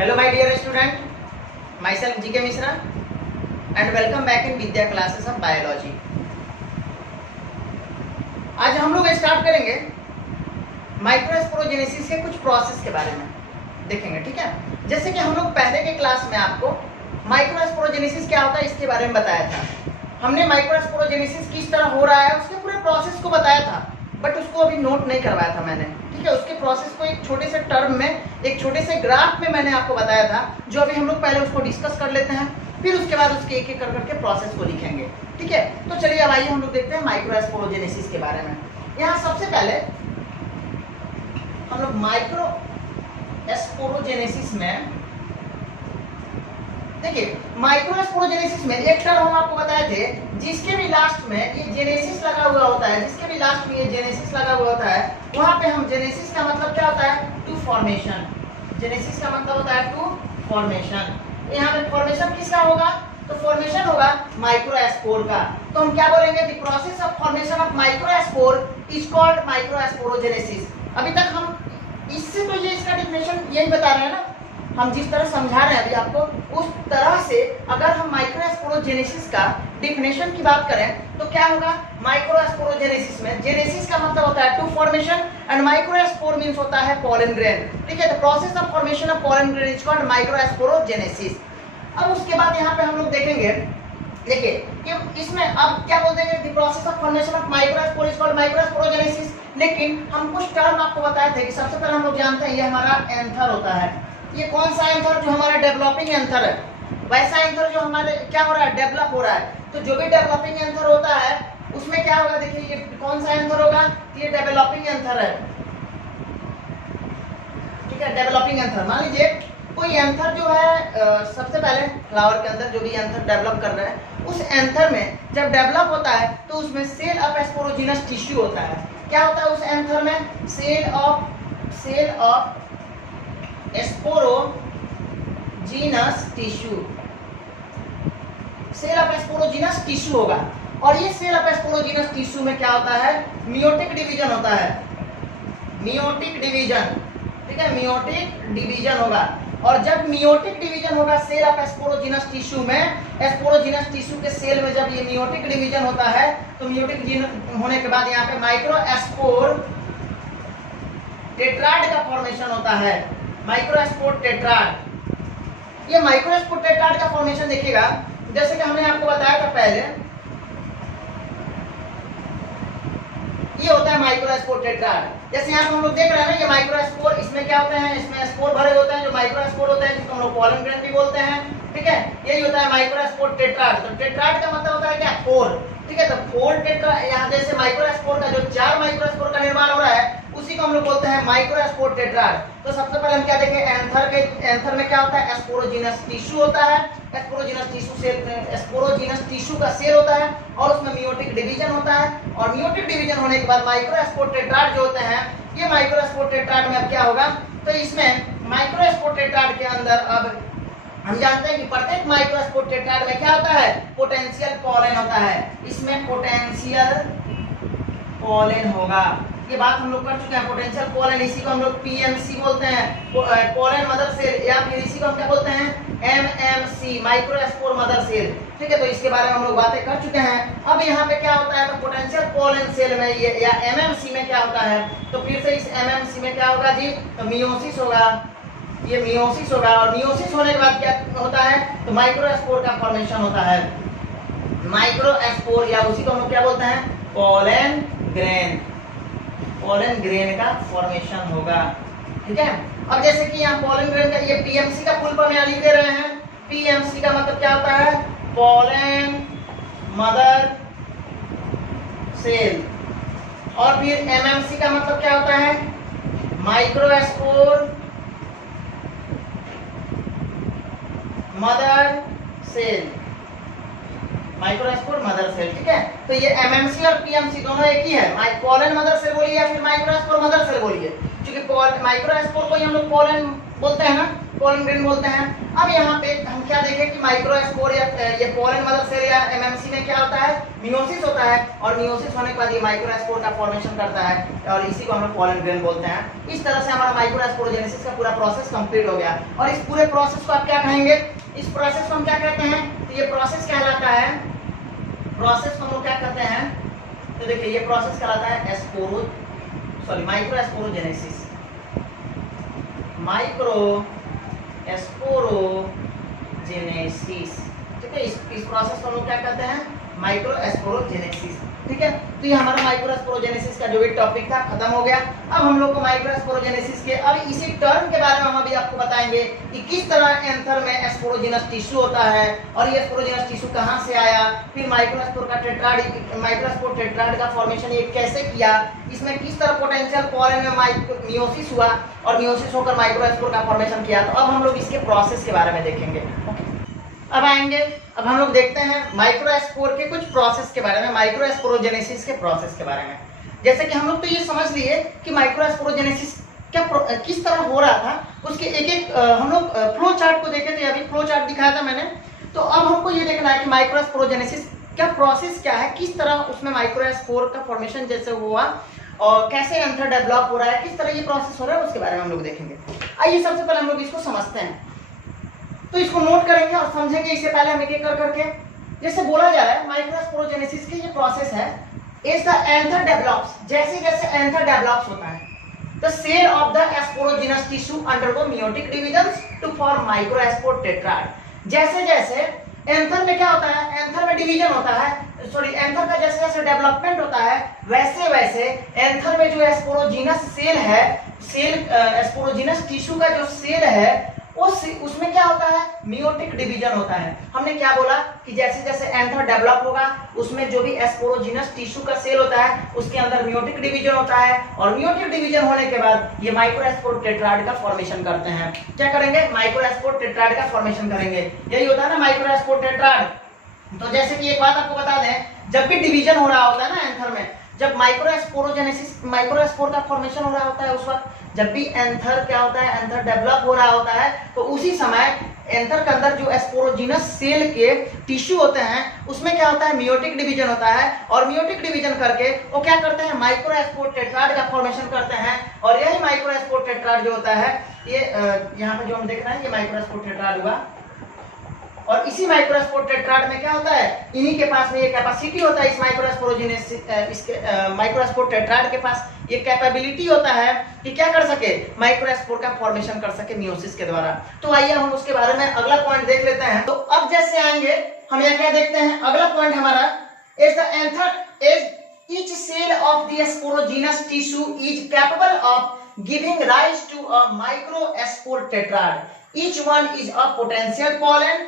Hello my dear student, myself GK Mishra and welcome back in Vidya classes of biology। आज हम लोग start करेंगे microsporogenesis के कुछ प्रोसेस के बारे में देखेंगे, ठीक है। जैसे कि हम लोग पहले के क्लास में आपको माइक्रोस्पोरोजेनेसिस क्या होता है इसके बारे में बताया था। हमने माइक्रोस्पोरोजेनेसिस किस तरह हो रहा है उसके पूरे प्रोसेस को बताया था, बट उसको अभी नोट नहीं करवाया था मैंने, ठीक है। उसके प्रोसेस को एक छोटे से टर्म में, एक छोटे से ग्राफ में मैंने आपको बताया था, जो अभी हम लोग पहले उसको डिस्कस कर लेते हैं, फिर उसके बाद उसके एक एक कर करके प्रोसेस को लिखेंगे, ठीक है। तो चलिए अब आइए हम लोग देखते हैं माइक्रोस्पोरोजेनेसिस के बारे में। यहाँ सबसे पहले हम लोग माइक्रोस्पोरोजेनेसिस में देखिए, माइक्रोस्पोरोजेनेसिस में एक टर्म हम आपको बताए थे जिसके भी लास्ट में ये जेनेसिस लगा हुआ होता है, जिसके भी लास्ट में ये जेनेसिस लगा हुआ होता है, वहां पे हम जेनेसिस का मतलब क्या होता है, टू फॉर्मेशन। जेनेसिस का मतलब होता है टू फॉर्मेशन। यहाँ पे फॉर्मेशन किसका होगा, तो फॉर्मेशन होगा माइक्रोस्पोर का। तो हम क्या बोलेंगे, the process of formation of microspore is called microsporogenesis. अभी तक हम इससे तो ये इसका डेफिनेशन यही बता रहे हैं ना, हम जिस तरह समझा रहे हैं अभी आपको, उस तरह से अगर हम माइक्रोस्पोरोजेनेसिस का डेफिनेशन की बात करें तो क्या होगा, माइक्रोस्पोरोजेनेसिस में जेनेसिस का मतलब होता है to formation and microspore means होता है पोलन ग्रेन, ठीक है। The process of formation of pollen grain is called microsporogenesis. अब उसके बाद यहाँ पे हम लोग देखेंगे, देखिए कि इसमें अब क्या बोल देंगे, the process of formation of microspore is called microsporogenesis. लेकिन हम कुछ टर्म आपको बताए थे कि सबसे पहले हम लोग जानते हैं ये हमारा एंथर होता है। ये कौन सा एंथर, जो हमारा डेवलपिंग एंथर है, वैसा एंथर जो हमारे क्या हो रहा है, डेवलप हो रहा है। तो जो भी डेवलपिंग एंथर होता है उसमें क्या होगा, देखिए ये कौन सा एंथर होगा, ये डेवलपिंग एंथर है, ठीक है। डेवलपिंग एंथर, मान लीजिए कोई एंथर जो है सबसे पहले फ्लावर के अंदर जो भी एंथर डेवलप कर रहा है, उस एंथर में जब डेवलप होता है तो उसमें सेल ऑफ स्पोरोजिनस टिश्यू होता है। क्या होता है उस एंथर में, cell of sporogenous tissue, cell of sporogenous tissue होगा। और ये सेल ऑफ स्पोरोजिनस टिश्यू में क्या होता है, मियोटिक डिवीजन होता है, मियोटिक डिवीजन, ठीक है, मियोटिक डिवीजन होगा। और जब मियोटिक डिवीजन होगा सेल ऑफ स्पोरोजिनस टिश्यू में, स्पोरोजिनस टिश्यू के सेल में जब ये मियोटिक डिवीजन होता है तो मियोटिक होने के बाद यहाँ पे माइक्रोस्पोर टेट्राड का फॉर्मेशन होता है, माइक्रोस्पोर टेट्राड। ये माइक्रोस्पोर टेट्राड का फॉर्मेशन देखिएगा, जैसे कि हमने आपको बताया था पहले, ये होता है माइक्रोस्पोर टेट्राड। जैसे यहाँ पे हम लोग देख रहे हैं ना, ये माइक्रोस्पोर, इसमें क्या होते हैं, इसमें स्पोर भरे होते हैं जो माइक्रोस्पोर होते हैं, जिसको हम लोग पोलन ग्रेन भी बोलते हैं, ठीक है। यही होता है माइक्रोस्पोर टेट्राड। तो टेट्राड का मतलब होता है क्या, फोर, ठीक है। तो फोर टेट्रा, यहाँ जैसे माइक्रोस्पोर का जो 4 माइक्रोस्पोर का निर्माण हो रहा है उसी को हम लोग बोलते हैं माइक्रोस्पोर टेट्राड। तो सबसे पहले हम क्या देखें, एंथर में क्या होता है, स्पोरोजिनस टिश्यू होता है। स्पोरोजिनस टिश्यू से स्पोरोजिनस टिश्यू का सेल होता है और उसमें मियोटिक डिवीजन होता है। और मियोटिक डिवीजन होने के बाद माइक्रोस्पोर टेट्राड जो होते हैं, ये माइक्रोस्पोर टेट्राड में अब क्या होगा, तो इसमें माइक्रोस्पोर टेट्राड के अंदर अब हम जानते हैं कि प्रत्येक माइक्रोस्पोर टेट्राड में क्या होता है, पोटेंशियल पोलन होता है। इसमें पोटेंशियल पोलन होगा, ये बात हम लोग कर चुके हैं। पोटेंशियल पोलन, इसी को हम लोग पीएमसी बोलते हैं, पोलन मदर सेल, या फिर इसी को हम क्या बोलते हैं, एमएमसी, माइक्रोस्पोर मदर सेल, ठीक है। तो इसके बारे में हम लोग बातें कर चुके हैं। अब यहाँ पे क्या होता है, तो पोटेंशियल पोलन सेल में ये या एमएमसी में क्या होता है, तो फिर से इस एमएमसी में क्या होगा जी, तो मियोसिस होगा, ये मियोसिस होगा। और मियोसिस होने के बाद क्या होता है, तो माइक्रोस्पोर का फॉर्मेशन होता है, माइक्रोस्पोर, या उसी को हम लोग क्या बोलते हैं, पोलन ग्रेन, पोलन ग्रेन का फॉर्मेशन होगा, ठीक है। अब जैसे कि यहाँ पोलन ग्रेन का ये पीएमसी का फुल फॉर्म यहाँ लिख दे रहे हैं। पीएमसी का मतलब क्या होता है, पोलन मदर सेल। और फिर एमएमसी का मतलब क्या होता है, microspore mother cell, microspore mother cell, ठीक है। तो ये एमएमसी और पीएमसी दोनों एक ही है, पोलन मदर सेल बोलिए या फिर माइक्रोस्पोर मदर सेल बोलिए, क्योंकि माइक्रोस्पोर को ही हम लोग पोलन बोलते हैं ना, पोलन ग्रेन बोलते हैं। अब यहाँ पे हम क्या देखें कि माइक्रोस्पोर या ये पोलन मदर सेल या एमएमसी में क्या होता है, मियोसिस होता है, और मियोसिस होने के बाद ये माइक्रोस्पोर का फॉर्मेशन करता है और इसी को हम लोग पोलन ग्रेन बोलते हैं। इस तरह से हमारा माइक्रोस्पोरोजेनेसिस का पूरा प्रोसेस कंप्लीट हो गया। और इस पूरे प्रोसेस को आप क्या कहेंगे, इस प्रोसेस को हम क्या कहते हैं, तो ये प्रोसेस कहलाता है, प्रोसेस को हम लोग क्या कहते हैं, तो देखिए ये प्रोसेस कहलाता है माइक्रोस्पोरोजेनेसिस। माइक्रोस्पोरोजेनेसिस, ठीक है, इस प्रोसेस को हम लोग क्या कहते हैं, माइक्रोस्पोरोजेनेसिस। ठीक है, तो ये हमारा माइक्रोस्पोरोजेनेसिस का जो भी टॉपिक था खत्म हो गया। अब हम लोग को माइक्रोस्पोरोजेनेसिस के अब इसी टर्म के बारे में हम अभी आपको बताएंगे कि किस तरह एंथर में स्पोरोजिनस टिश्यू होता है और ये स्पोरोजिनस टिश्यू कहाँ से आया, फिर माइक्रोस्पोर का माइक्रोस्पोर टेट्राड का फॉर्मेशन ये कैसे किया, इसमें किस तरह पोटेंशियल पोलन में मियोसिस हुआ और मियोसिस होकर माइक्रोस्पोर का फॉर्मेशन किया। तो अब हम लोग इसके प्रोसेस के बारे में देखेंगे। अब आएंगे, अब हम लोग देखते हैं माइक्रोस्पोर के कुछ प्रोसेस के बारे में, माइक्रोस्पोरोजेनेसिस के प्रोसेस के बारे में। जैसे कि हम लोग तो ये समझ लिए कि माइक्रोस्पोरोजेनेसिस क्या किस तरह हो रहा था, उसके एक एक हम लोग फ्लो चार्ट को देखे थे, अभी फ्लो चार्ट दिखाया था मैंने। तो अब हमको ये देखना है कि माइक्रोस्पोरोजेनेसिस क्या प्रोसेस क्या है, किस तरह उसमें माइक्रोस्पोर का फॉर्मेशन जैसे हुआ और कैसे एंथर डेवलप हो रहा है, किस तरह ये प्रोसेस हो रहा है, उसके बारे में हम लोग देखेंगे। आइए सबसे पहले हम लोग इसको समझते हैं, तो इसको नोट करेंगे और समझेंगे। इससे पहले हम एक एक कर करके, जैसे बोला जा रहा है माइक्रोस्पोरोजेनेसिस की ये प्रोसेस है, इज द एंथर डेवलप्स, जैसे जैसे एंथर डेवलप्स होता है the cell of the sporogenous tissue undergo meiotic divisions to form microspore tetrad. जैसे जैसे एंथर में क्या होता है, एंथर में डिवीजन होता है, सॉरी एंथर का जैसे जैसे डेवलपमेंट होता है वैसे वैसे एंथर में जो स्पोरोजिनस सेल है, सेल स्पोरोजिनस टिश्यू का जो सेल है उसमें क्या होता है, मियोटिक डिवीजन होता है। हमने क्या बोला कि जैसे जैसे एंथर डेवलप होगा उसमें जो भी स्पोरोजिनस टिश्यू का सेल होता है उसके अंदर मियोटिक डिवीजन होता है, और मियोटिक डिवीजन होने के बाद ये माइक्रोस्पोर टेट्राड का फॉर्मेशन करते हैं। क्या करेंगे, माइक्रोस्पोर टेट्राड का फॉर्मेशन करेंगे, यही होता है ना माइक्रोस्पोर टेट्राड। तो जैसे कि एक बात आपको बता दें, जब भी डिवीजन हो रहा होता है ना एंथर में, जब माइक्रोस्पोरोजेनेसिस माइक्रोस्पोर का फॉर्मेशन हो रहा होता है, उस वक्त जब भी एंथर क्या होता है, एंथर डेवलप हो रहा होता है, तो उसी समय एंथर के अंदर जो स्पोरोजिनस सेल के टिश्यू होते हैं उसमें क्या होता है, मियोटिक डिवीजन होता है, और मियोटिक डिवीजन करके वो क्या करते हैं, माइक्रोस्पोर टेट्राड का फॉर्मेशन करते हैं। और यही माइक्रोस्पोर टेट्राड जो होता है, ये यहाँ पे जो हम देख रहे हैं ये माइक्रोस्पोर टेट्राड हुआ, और इसी माइक्रोस्पोर टेट्राड में क्या होता है, इन्हीं के पास में ये कैपेसिटी होता है, इस माइक्रोस्पोर टेट्राड के पास ये कैपेबिलिटी होता है कि क्या कर सके, माइक्रोस्पोर का फॉर्मेशन कर सके मियोसिस के द्वारा। तो आइए हम उसके बारे में अगला पॉइंट देख लेते हैं। तो अब जैसे आएंगे हम यहाँ क्या देखते हैं, अगला पॉइंट हमारा is the anther is each cell of the sporogenous tissue is capable of giving rise to a microspore tetrad, each one is a potential pollen,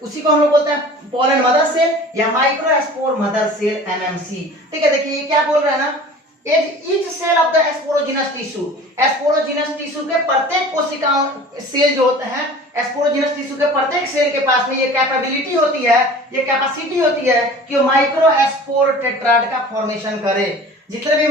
उसी को हम लोग बोलते हैं पोलन मदर सेल या माइक्रोस्पोर मदर सेल एमएमसी। ठीक है, देखिए ये क्या बोल रहा है ना, each cell of the sporogenous tissue, sporogenous tissue के प्रत्येक कोशिकाओं सेल जो होते हैं, स्पोरोजिनस टिश्यू के प्रत्येक सेल के पास में ये कैपेबिलिटी होती है, ये कैपेसिटी होती है कि वो माइक्रोस्पोर टेट्राड का फॉर्मेशन करे। जितने भी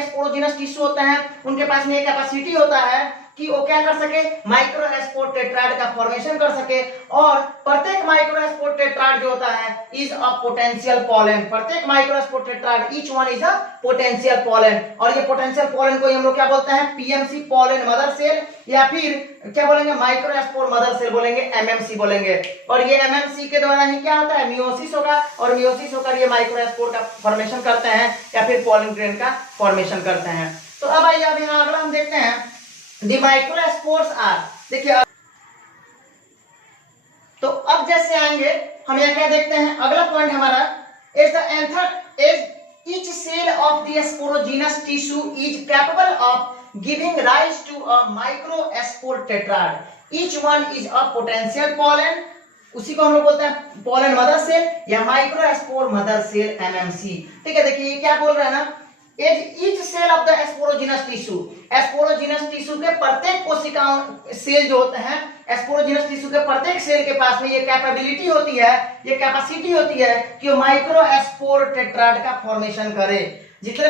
स्पोरोजिनस टिश्यू होते हैं उनके पास में ये कैपेसिटी होता है कि वो क्या कर सके, माइक्रोस्पोर टेट्राड का फॉर्मेशन कर सके, और प्रत्येक माइक्रोस्पोर टेट्राड जो होता है इज अ पोटेंशियल पोलन, प्रत्येक microspore tetrad each one is a potential pollen, और ये पोटेंशियल पोलन को हम लोग क्या बोलते हैं, पीएमसी पोलन मदर सेल, या फिर क्या बोलेंगे, माइक्रोस्पोर मदर सेल बोलेंगे, एमएमसी बोलेंगे। और ये एमएमसी के द्वारा ही क्या होता है, मियोसिस होगा, और मियोसिस होकर ये माइक्रोस्पोर का फॉर्मेशन करते हैं या फिर पोलन ग्रेन का फॉर्मेशन करते हैं। तो अब आइए अब यहाँ अगला हम देखते हैं The microspores are, देखिए तो अब जैसे आएंगे हम यहाँ क्या देखते हैं, अगला पॉइंट हमारा is the anther is each cell of the sporogenous tissue is capable of giving rise to a microspore tetrad, each one is a potential pollen, उसी को हम लोग बोलते हैं पोलन मदर सेल या माइक्रोस्पोर मदर सेल एमएमसी। ठीक है, देखिए ये क्या बोल रहा है ना, each cell of the sporogenous tissue, sporogenous tissue के प्रत्येक कोशिकाओं सेल जो होते हैं, स्पोरोजिनस टिश्यू के प्रत्येक सेल के पास में ये कैपेबिलिटी होती है, ये कैपेसिटी होती है कि वो माइक्रोस्पोर टेट्राड का फॉर्मेशन करे। जितने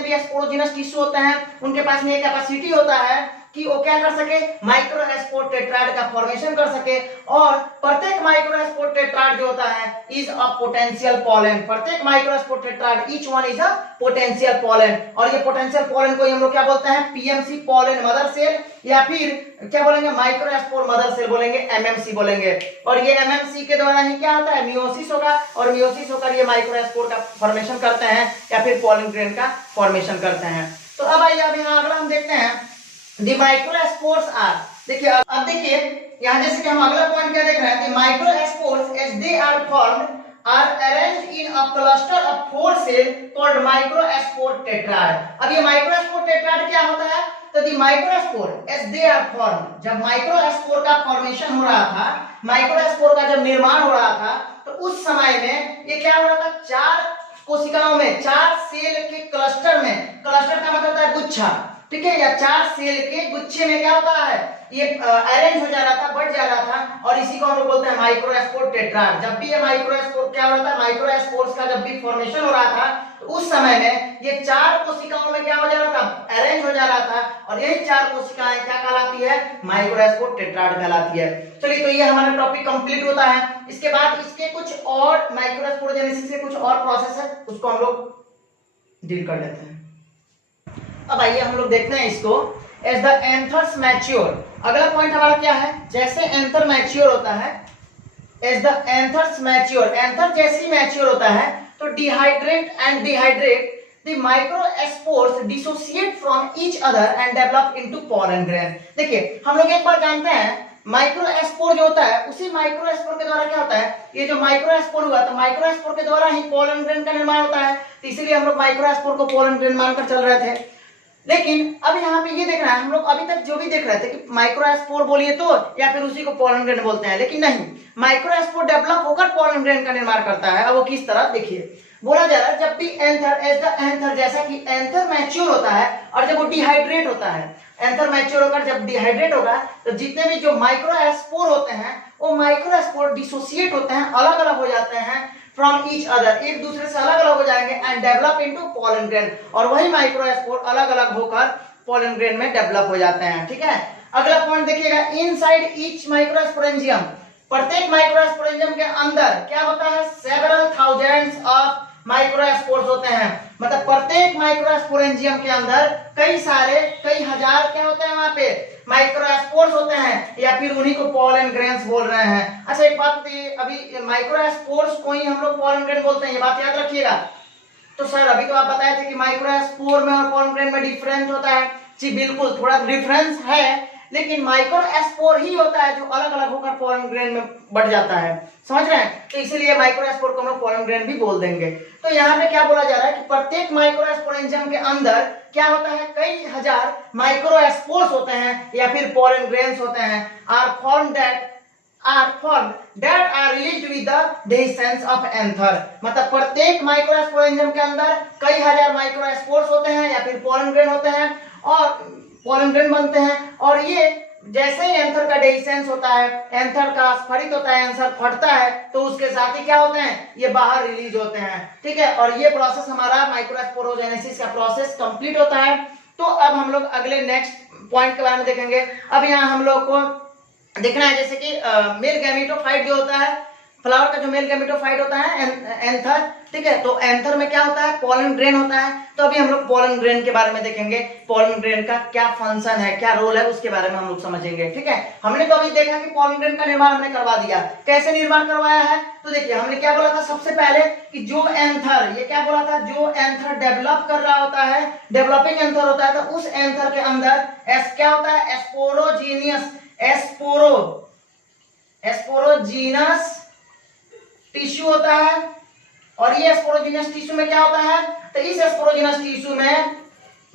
भी स्पोरोजिनस टिश्यू होते हैं उनके पास में ये कैपेसिटी होता है कि वो क्या कर सके, माइक्रोस्पोर टेट्राड का फॉर्मेशन कर सके। और प्रत्येक माइक्रोस्पोर टेट्राड जो होता है इज अ पोटेंशियल पॉलन, प्रत्येक microspore tetrad each one is a potential pollen. और ये पोटेंशियल पॉलन को हम लोग क्या बोलते हैं, पीएमसी पॉलन मदर सेल, या फिर क्या बोलेंगे माइक्रोस्पोर मदर सेल बोलेंगे, एमएमसी बोलेंगे। और ये एमएमसी के द्वारा ही क्या होता है, मियोसिस होगा, और मियोसिस होकर ये माइक्रोस्पोर का फॉर्मेशन करते हैं या फिर पॉलन ग्रेन का फॉर्मेशन करते हैं। तो अब आइए अब यहाँ अगला हम देखते हैं द माइक्रोस्पोर्स आर। देखिए अब देखिए यहाँ जैसे कि हम अगला पॉइंट क्या देख रहे हैं, the microspores as they are formed are arranged in a cluster of 4 cells called microspore tetrad। अब ये microspore tetrad क्या होता है, तो the microspore as they are formed, जब microspore का फॉर्मेशन हो रहा था, microspore का जब निर्माण हो रहा था, तो उस समय में ये क्या हो रहा था, 4 कोशिकाओं में, 4 सेल के क्लस्टर में, क्लस्टर का मतलब होता है गुच्छा, ठीक है, या 4 सेल के गुच्छे में क्या होता है, ये अरेंज हो जा रहा था, बढ़ जा रहा था, और इसी को हम लोग बोलते हैं माइक्रोस्पोर टेट्राड। जब भी ये माइक्रोस्पोर क्या हो रहा था, माइक्रोस्पोर्स का जब भी फॉर्मेशन हो रहा था, तो उस समय में ये 4 कोशिकाओं में क्या हो जा रहा था, अरेंज हो जा रहा था, और यही 4 कोशिकाएं क्या कहलाती है, माइक्रोस्पोर टेट्राड कहलाती है। चलिए तो ये हमारा टॉपिक कंप्लीट होता है। इसके बाद इसके कुछ और माइक्रोस्पोरोजेनेसिस के कुछ और प्रोसेस है, उसको हम लोग डील कर लेते हैं। अब आइए हम लोग देखते हैं इसको, एज द एंथर्स मैच्योर। अगला पॉइंट हमारा क्या है, जैसे एंथर मैच्योर होता है, as the anthers mature, anther जैसे मैच्योर होता है, तो dehydrate and dehydrate the microspores dissociate from each other and develop into pollen grain. देखिए हम लोग एक बार जानते हैं माइक्रोस्पोर जो होता है, उसी माइक्रोस्पोर के द्वारा क्या होता है, ये जो माइक्रोस्पोर हुआ, तो माइक्रोस्पोर के द्वारा ही पॉलन ग्रेन का निर्माण होता है, तो इसीलिए हम लोग माइक्रोस्पोर को पॉलन ग्रेन मानकर चल रहे थे। लेकिन अब यहाँ पे ये देख रहे हैं हम लोग, अभी तक जो भी देख रहे थे कि माइक्रोस्पोर बोलिए तो या फिर उसी को पॉलन ग्रेन बोलते हैं, लेकिन नहीं, माइक्रोस्पोर डेवलप होकर पॉलन ग्रेन का निर्माण करता है। अब वो किस तरह, देखिए बोला जा रहा है, जब भी एंथर एज द एंथर, जैसा कि एंथर मैच्योर होता है और जब वो डिहाइड्रेट होता है, एंथर मैच्योर होकर जब डिहाइड्रेट होगा, तो जितने भी जो माइक्रोस्पोर होते हैं वो माइक्रोस्पोर डिसोसिएट होते हैं, अलग अलग हो जाते हैं फ्रॉम ईच अदर, एक दूसरे से अलग अलग हो जाएंगे, and develop into pollen grain, और वही माइक्रोस्पोर अलग अलग होकर पॉलन ग्रेन में डेवलप हो जाते हैं। ठीक है, अगला पॉइंट देखिएगा, इनसाइड ईच माइक्रोस्पोरेंजियम, प्रत्येक माइक्रोस्पोरेंजियम के अंदर क्या होता है, सेवरल थाउजेंड्स ऑफ माइक्रोस्पोर्स होते हैं, मतलब प्रत्येक माइक्रोस्पोरेंजियम के अंदर कई सारे, कई हजार क्या होते हैं वहां पे, माइक्रोस्पोर्स होते हैं, या फिर उन्हीं को पॉलन ग्रेन्स बोल रहे हैं। अच्छा एक बात बताइए, अभी माइक्रोस्पोर्स को ही हम लोग पॉलन ग्रेन बोलते हैं, ये बात याद रखिएगा। तो सर अभी तो आप बताए थे कि माइक्रोस्पोर में और पॉलन ग्रेन में डिफरेंस होता है, जी बिल्कुल थोड़ा डिफरेंस है, लेकिन माइक्रोस्पोर ही होता है जो अलग अलग होकर पॉलन ग्रेन में बढ़ जाता है, समझ रहे हैं, तो इसीलिए माइक्रोस्पोर को हम लोग पॉलन ग्रेन भी बोल देंगे। तो यहाँ पे क्या बोला जा रहा है कि प्रत्येक माइक्रोस्पोरेंजियम के अंदर क्या होता है, कई हजार माइक्रोस्पोर्स होते हैं या फिर पॉलन ग्रेन्स होते हैं, are formed that are released with the dehiscence of anther, मतलब प्रत्येक माइक्रोस्पोरेंजियम के अंदर कई हजार माइक्रोस्पोर्स होते हैं या फिर पॉलन ग्रेन होते हैं और पॉलन ग्रेन बनते हैं, और ये जैसे ही एंथर का डेहिसेंस होता है, एंथर का स्फरित होता है, एंथर फटता है, तो उसके साथ ही क्या होते हैं, ये बाहर रिलीज होते हैं। ठीक है, और ये प्रोसेस हमारा माइक्रोस्पोरोजेनेसिस का प्रोसेस कंप्लीट होता है। तो अब हम लोग अगले नेक्स्ट पॉइंट के बारे में देखेंगे। अब यहाँ हम लोग को देखना है जैसे कि मेल गैमेटोफाइट जो होता है, फ्लावर का जो मेल गैमेटोफाइट होता है एंथर, ठीक है, तो एंथर में क्या होता है, पॉलन ग्रेन होता है। तो अभी हम लोग पॉलन ग्रेन के बारे में देखेंगे, पॉलन ग्रेन का क्या फंक्शन है, क्या रोल है, उसके बारे में हम लोग समझेंगे। ठीक है, हमने तो अभी देखा कि पॉलन ग्रेन का निर्माण हमने करवा दिया, कैसे निर्माण करवाया है, तो देखिए हमने क्या बोला था सबसे पहले कि जो एंथर, ये क्या बोला था, जो एंथर डेवलप कर रहा होता है, डेवलपिंग एंथर होता है, तो उस एंथर के अंदर क्या होता है, एस्पोरोजीनस टिश्यू होता है, और ये एस्पोरोजीनस टिश्यू में क्या होता है, तो इस एस्पोरोजीनस टिश्यू में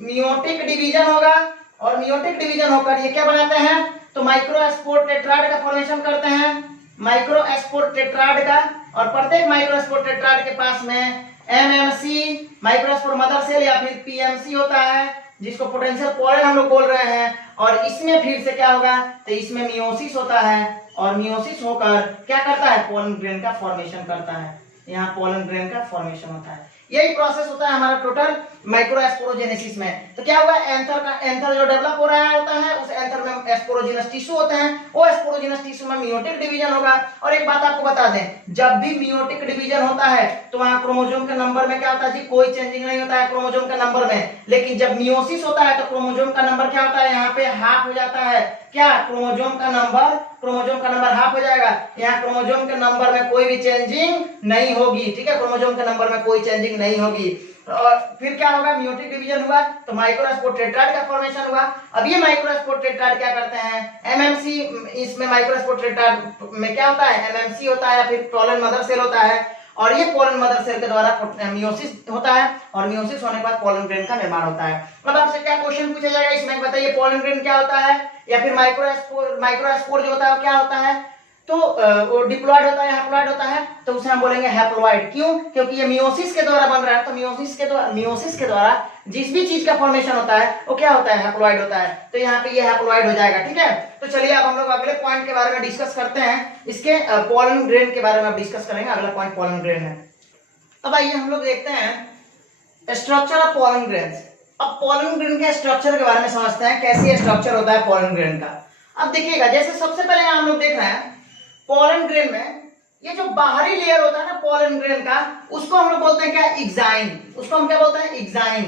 मियोटिक डिवीजन होगा, और मियोटिक डिवीजन होकर ये क्या बनाते हैं, तो माइक्रोस्पोर टेट्राड का फॉर्मेशन करते हैं, माइक्रोस्पोर टेट्राड का, और प्रत्येक माइक्रोस्पोर टेट्राड के पास में एमएमसी माइक्रोस्पोर मदर सेल या फिर पीएमसी होता है, जिसको पोटेंशियल पॉलन हम लोग बोल रहे हैं, और इसमें फिर से क्या होगा, तो इसमें मियोसिस होता है, और मियोसिस होकर क्या करता है, पॉलन ग्रेन का फॉर्मेशन करता है, यहाँ पॉलन ग्रेन का फॉर्मेशन होता है। यही प्रोसेस होता है हमारा टोटल माइक्रोस्पोरोजेनेसिस में। तो क्या हुआ, एंथर जो डेवलप हो रहा होता है उस एंथर में स्पोरोजिनस टिश्यू होते हैं, वो स्पोरोजिनस टिश्यू में मियोटिक डिवीजन होगा। और एक बात आपको बता दें, जब भी मियोटिक डिवीजन होता है तो वहां क्रोमोसोम के नंबर में क्या होता है जी, कोई चेंजिंग नहीं होता है क्रोमोसोम के नंबर में। लेकिन जब मियोसिस होता है तो क्रोमोसोम का नंबर क्या होता है, यहाँ पे हाफ हो जाता है। क्या, क्रोमोसोम का नंबर हाफ हो जाएगा। यहाँ क्रोमोसोम के नंबर में कोई भी चेंजिंग नहीं होगी, ठीक है, क्रोमोसोम के नंबर में कोई चेंजिंग नहीं होगी। और फिर क्या होगा, मियोटिक डिवीजन हुआ तो माइक्रोस्पोर टेट्राड का फॉर्मेशन हुआ। अब ये माइक्रोस्पोर टेट्राड क्या करते हैं, एमएमसी, इसमें माइक्रोस्पोर टेट्राड में क्या होता है, एमएमसी होता है या फिर पोलन मदर सेल होता है। और ये पोलन मदर सेल के द्वारा मियोसिस होता है और मियोसिस होने के बाद पोलन ग्रेन का निर्माण होता है। अब आपसे क्या क्वेश्चन पूछा जाएगा इसमें, बताइए पोलन ग्रेन क्या होता है या फिर माइक्रोस्पोर जो होता है वो क्या होता है। तो वो डिप्लॉयड होता है, हैप्लॉयड होता है, तो उसे हम बोलेंगे हैप्लॉयड। क्यों, क्योंकि ये मियोसिस के द्वारा बन रहा है। तो मियोसिस के द्वारा जिस भी चीज का फॉर्मेशन होता है वो क्या होता है, हैप्लॉयड होता है। तो यहाँ पे ये हैप्लॉयड हो जाएगा, ठीक है। तो चलिए अब हम लोग अगले पॉइंट के बारे में डिस्कस करते हैं, इसके पोलन ग्रेन के बारे में डिस्कस करेंगे। अगला पॉइंट पोलन ग्रेन है। अब आइए हम लोग देखते हैं स्ट्रक्चर ऑफ पोलन ग्रेन्स। अब पोलन ग्रेन के स्ट्रक्चर के बारे में समझते हैं, कैसे स्ट्रक्चर होता है पोलन ग्रेन का। अब देखिएगा, जैसे सबसे पहले हम लोग देख रहे हैं पोलन ग्रेन में ये जो बाहरी लेयर होता है ना पोलन ग्रेन का, उसको हम लोग बोलते हैं क्या, एक्साइन। उसको हम क्या बोलते हैं, एक्साइन,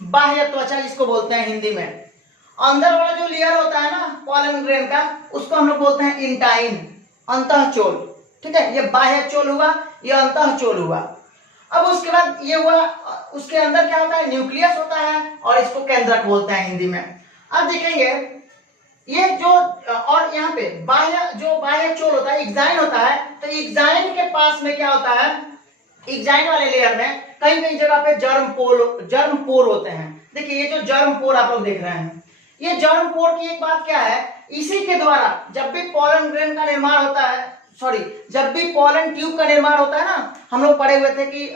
बाह्य त्वचा जिसको बोलते हैं हिंदी में। अंदर वाला जो लेयर होता है ना पोलन ग्रेन का, उसको हम लोग बोलते हैं इंटाइन, अंतःचोल, ठीक है। ये बाह्य चोल हुआ, ये अंतःचोल हुआ। अब उसके बाद ये हुआ, उसके अंदर क्या होता है, न्यूक्लियस होता है और इसको केंद्रक बोलते हैं हिंदी में। अब देखेंगे ये जो, और यहाँ पे बाह्य चोल होता है, एक्साइन होता है। तो एक्साइन के पास में क्या होता है, एक्साइन वाले लेयर में कई कई जगह पे जर्म पोर होते हैं। देखिए ये जो जर्म पोर आप लोग देख रहे हैं, ये जर्म पोर की एक बात क्या है, इसी के द्वारा जब भी पोलन ग्रेन का निर्माण होता है, जब भी पोलन ट्यूब का निर्माण होता है ना, हम लोग पढ़े हुए थे कि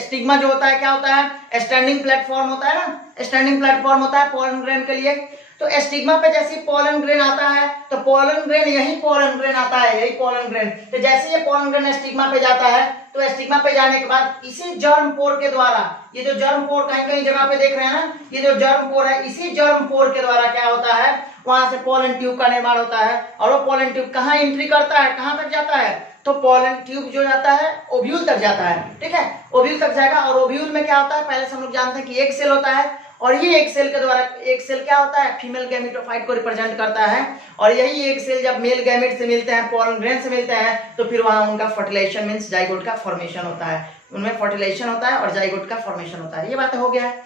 स्टिग्मा जो होता है क्या होता है, स्टैंडिंग प्लेटफॉर्म होता है ना, स्टैंडिंग प्लेटफॉर्म होता है पोलन ग्रेन के लिए। तो स्टिग्मा पे जैसे पोलन ग्रेन आता है तो पोलन ग्रेन, यही पोलन ग्रेन आता है, यही पोलन ग्रेन। तो जैसे ये पोलन ग्रेन स्टिग्मा पे जाता है तो स्टिग्मा पे जाने के बाद इसी जर्म पोर के द्वारा, ये जो जर्म पोर कहीं कहीं जगह पे देख रहे हैं ना, ये जो जर्म पोर है, इसी जर्म पोर के द्वारा क्या होता है, वहां से पोलन ट्यूब का निर्माण होता है। और वो पोलन ट्यूब कहाँ एंट्री करता है, कहाँ तक जाता है, तो पोलन ट्यूब जो जाता है ओव्यूल तक जाता है, ठीक है, ओव्यूल तक जाएगा। और ओव्यूल में क्या होता है, पहले से हम लोग जानते हैं कि एक सेल होता है और ये एक सेल के द्वारा, एक सेल क्या होता है, फीमेल गैमेटोफाइट को रिप्रेजेंट करता है। और यही एक सेल जब मेल गैमेट से मिलते हैं, पोलन ग्रेन से मिलते हैं, तो फिर वहां उनका फर्टिलाइजेशन मींस जाइगोट का फॉर्मेशन होता है, उनमें फर्टिलाइजेशन होता है और जाइगोट का फॉर्मेशन होता है। ये बात हो गया है।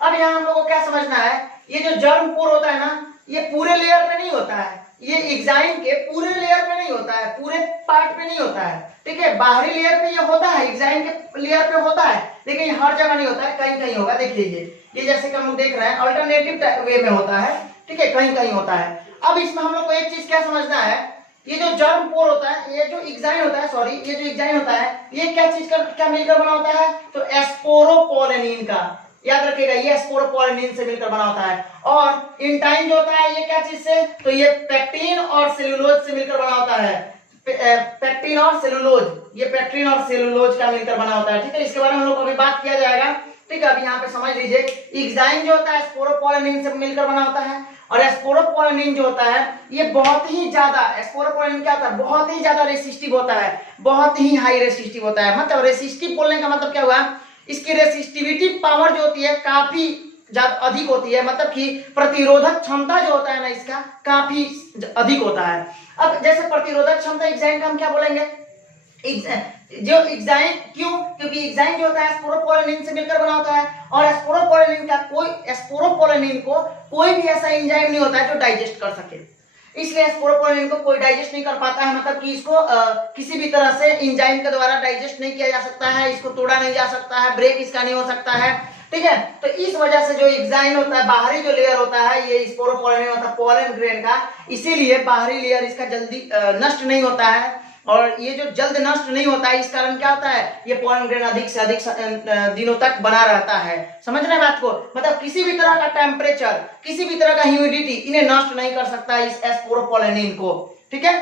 अब यहाँ हम लोग को क्या समझना है, ये जो जर्म पोर होता है ना, ये पूरे लेयर पे नहीं होता है, ये एक्साइन के पूरे लेयर पे नहीं होता है, पूरे पार्ट पे नहीं होता है, ठीक है। बाहरी लेयर पे ये होता है, एक्साइन के लेयर पे होता है, लेकिन हर जगह नहीं होता है, कहीं कहीं होगा। देखिए ये जैसे कि हम लोग देख रहे हैं अल्टरनेटिव वे में होता है, ठीक है, कहीं कहीं होता है। अब इसमें हम लोग को एक चीज क्या समझना है, ये जो जर्म पोर होता है, ये जो एक्साइन होता है, ये जो एक्साइन होता है, ये क्या चीज का क्या मिलकर बना होता है, तो स्पोरोपोलेनिन का, याद रखिएगा, ये स्पोरोपोलेनिन से मिलकर बना होता है। और इंटाइन जो होता है ये क्या चीज से, तो ये पेक्टिन और सेलुलोज से मिलकर बना होता है, पेक्टिन और सेलुलोज, ये पेक्टिन और सेलुलोज का मिलकर बना होता है, ठीक है। इसके बारे में हम लोग अभी बात किया जाएगा, ठीक है। अभी यहाँ पे समझ लीजिए, एक्साइन जो होता है स्पोरोपोलेनिन से मिलकर बना होता है और स्पोरोपोलेनिन जो होता है ये बहुत ही ज्यादा, स्पोरोपोलेनिन क्या होता है, बहुत ही ज्यादा रेसिस्टिव होता है, बहुत ही हाई रेसिस्टिव होता है। मतलब रेसिस्टिव बोलने का मतलब क्या हुआ, इसकी रेसिस्टिविटी पावर जो होती है काफी ज्यादा अधिक होती है, मतलब कि प्रतिरोधक क्षमता जो होता है ना इसका काफी अधिक होता है। अब जैसे प्रतिरोधक क्षमता एक्साइन का हम क्या बोलेंगे, जो एक्साइन, क्यों, क्योंकि एक्साइन जो होता है स्पोरोपोलेनिन से मिलकर बना होता है और स्पोरोपोलेनिन को कोई भी ऐसा एंजाइम नहीं होता है जो डाइजेस्ट कर सके, इसलिए स्पोरोपोलेनिन को कोई डाइजेस्ट नहीं कर पाता है, मतलब कि इसको किसी भी तरह से एंजाइम के द्वारा डाइजेस्ट नहीं किया जा सकता है, इसको तोड़ा नहीं जा सकता है, ब्रेक इसका नहीं हो सकता है, ठीक है। तो इस वजह से जो एक्साइन होता है, बाहरी जो लेयर होता है, ये स्पोरोपोलेनिन होता है पोलन ग्रेन का, इसीलिए बाहरी लेयर इसका जल्दी नष्ट नहीं होता है। और ये जो जल्द नष्ट नहीं होता है, इस कारण क्या होता है, ये पोलन ग्रेन अधिक से अधिक दिनों तक बना रहता है। समझ रहे हैं बात को, मतलब किसी भी तरह का टेम्परेचर, किसी भी तरह का ह्यूमिडिटी इन्हें नष्ट नहीं कर सकता इस स्पोरोपोलेनिन को, ठीक है।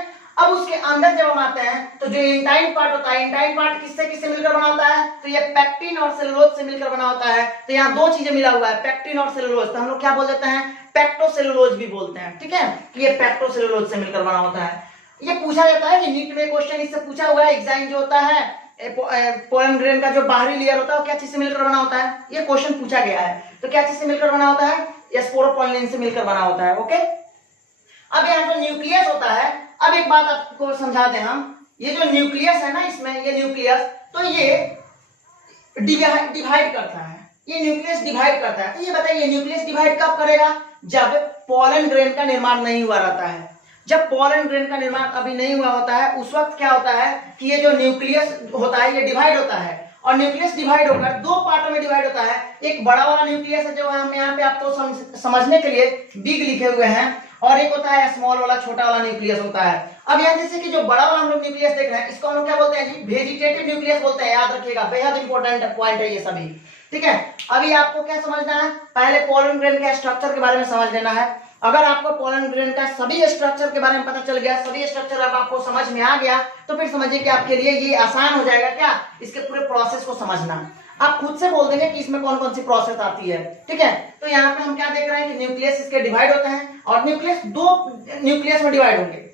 अब उसके अंदर जब हम आते हैं तो जो इंटाइन पार्ट होता है, इंटाइन पार्ट किससे किससे मिलकर बना होता है, तो ये पेक्टिन और सेलुलोज से मिलकर बना होता है। तो यहाँ दो चीजें मिला हुआ है, पेक्टिन और सेलुलोज, तो हम लोग क्या बोल देते हैं, पेक्टोसेलुलोज भी बोलते हैं, ठीक है। ये पेक्टोसेलुलोज से मिलकर बना होता है। ये पूछा जाता है कि नीट में क्वेश्चन इससे पूछा हुआ है, एग्जाइन जो होता है पोलन ग्रेन का जो बाहरी लेयर होता है वो क्या चीज से मिलकर बना होता है, ये क्वेश्चन पूछा गया है। तो क्या चीज से मिलकर बना होता है, ये स्पोरोपोलिन से मिलकर बना होता है, ओके। अब यहाँ जो न्यूक्लियस होता है, अब एक बात आपको समझा दें हम, ये जो न्यूक्लियस है ना, इसमें ये न्यूक्लियस, तो ये डिवाइड करता है, ये न्यूक्लियस डिवाइड करता है। तो ये बताइए न्यूक्लियस डिवाइड कब करेगा, जब पोलन ग्रेन का निर्माण नहीं हुआ रहता है। जब पोलन ग्रेन का निर्माण अभी नहीं हुआ होता है, उस वक्त क्या होता है कि ये जो न्यूक्लियस होता है ये डिवाइड होता है, और न्यूक्लियस डिवाइड होकर दो पार्टों में डिवाइड होता है। एक बड़ा वाला न्यूक्लियस है जो हम यहाँ पे आपको समझने के लिए बिग लिखे हुए हैं, और एक होता है स्मॉल वाला, छोटा वाला न्यूक्लियस होता है। अब यहाँ जैसे कि जो बड़ा वाला हम लोग न्यूक्लियस देख रहे हैं, इसको हम लोग क्या बोलते हैं जी, वेजिटेटिव न्यूक्लियस बोलते हैं, याद रखिएगा, बेहद इंपॉर्टेंट पॉइंट है ये सभी, ठीक है। अभी आपको क्या समझना है, पहले पोलन ग्रेन के स्ट्रक्चर के बारे में समझ लेना है। अगर आपको पोलन ग्रेन का सभी स्ट्रक्चर के बारे में पता चल गया, सभी स्ट्रक्चर अब आपको समझ में आ गया, तो फिर समझिए कि आपके लिए ये आसान हो जाएगा क्या, इसके पूरे प्रोसेस को समझना। आप खुद से बोल देंगे कि इसमें कौन कौन सी प्रोसेस आती है, ठीक है। तो यहाँ पे हम क्या देख रहे हैं कि न्यूक्लियस इसके डिवाइड होते हैं, और न्यूक्लियस दो न्यूक्लियस में डिवाइड होंगे,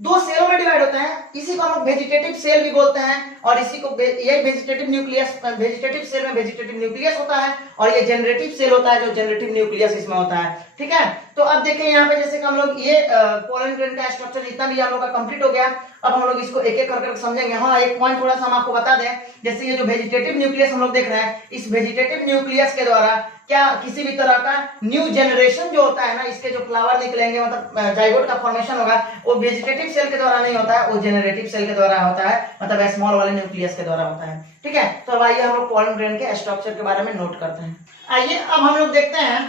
दो सेलों में डिवाइड होते हैं। इसी को हम लोग वेजिटेटिव सेल भी बोलते हैं, और इसी को ये वेजिटेटिव न्यूक्लियस, वेजिटेटिव सेल में वेजिटेटिव न्यूक्लियस होता है, और ये जनरेटिव सेल होता है जो जनरेटिव न्यूक्लियस इसमें होता है, ठीक है। तो अब देखिए यहाँ पे जैसे कि हम लोग ये पोलन ग्रेन का स्ट्रक्चर जितना भी हम लोग का कंप्लीट हो गया, अब हम लोग इसको एक एक करके समझेंगे। हाँ, एक पॉइंट थोड़ा सा हम आपको बता दें, जैसे ये जो वेजिटेटिव न्यूक्लियस हम लोग देख रहे हैं, इस वेजिटेटिव न्यूक्लियस के द्वारा क्या किसी भी तरह का न्यू जनरेशन जो होता है ना, इसके जो फ्लावर निकलेंगे, मतलब जाइगोट का फॉर्मेशन होगा, वो वेजिटेटिव सेल के द्वारा नहीं होता है, वो जनरेटिव सेल के द्वारा होता है, मतलब स्मॉल वाले न्यूक्लियस के द्वारा होता है, ठीक है। तो अब आइए हम लोग पोलन ग्रेन के स्ट्रक्चर के बारे में नोट करते हैं। आइए अब हम लोग देखते हैं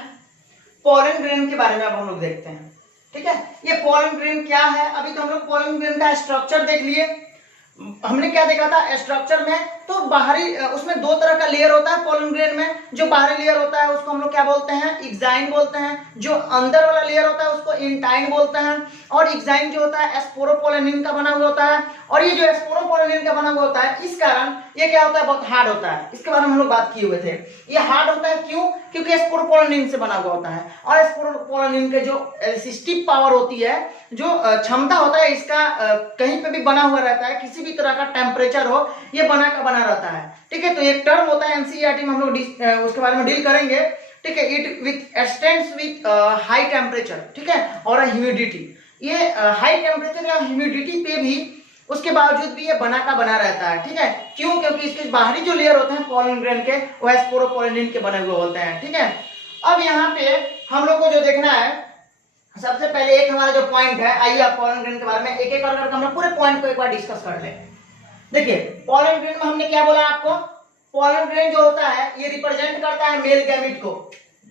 पोलन ग्रेन के बारे में, अब हम लोग देखते हैं, ठीक है। ये पोलन ग्रेन क्या है, अभी तो हम लोग पोलन ग्रेन का स्ट्रक्चर देख लिए। हमने क्या देखा था स्ट्रक्चर में, तो बाहरी उसमें दो तरह का लेयर होता है पोलन ग्रेन में। जो बाहरी लेयर होता है उसको हम लोग क्या बोलते हैं, एक्साइन बोलते हैं। जो अंदर वाला लेयर होता है उसको इंटाइन बोलते हैं। और एक्साइन जो होता है स्पोरोपोलेनिन का बना हुआ होता है, और ये जो स्पोरोपोलेनिन का बना हुआ होता है, इस कारण ये क्या होता है, बहुत हार्ड होता है। इसके बारे में हम लोग बात किए हुए थे। ये हार्ड होता है क्यों, क्योंकि स्पोरोपोलेनिन से बना हुआ होता है, और स्पोरोपोलेनिन के जो रेसिस्टिव पावर होती है, जो क्षमता होता है इसका, कहीं पे भी बना हुआ रहता है, किसी भी तरह का टेम्परेचर हो, ये बना का बना रहता है, ठीक है। तो एक टर्म होता है एनसीईआरटी में, हम लोग उसके बारे में डील करेंगे, ठीक है। It with x tends with high temperature, ठीक है, और ह्यूमिडिटी। ये हाई टेम्परेचर या ह्यूमिडिटी पे भी, उसके बावजूद भी ये बना का बना रहता है, ठीक है। क्यों, क्योंकि इसके बाहरी जो लेयर होते हैं पोलन ग्रेन के, वो स्पोरोपोलेनिन के बने हुए होते हैं, ठीक है। अब यहाँ पे हम लोग को जो देखना है, सबसे पहले एक हमारा जो पॉइंट है, आइए आप पोलन ग्रेन के बारे में एक एक करके हम लोग पूरे पॉइंट को एक बार डिस्कस कर लें। देखिए पोलन ग्रेन में हमने क्या बोला आपको, पोलन ग्रेन जो होता है ये रिप्रेजेंट करता है मेल गैमीट को,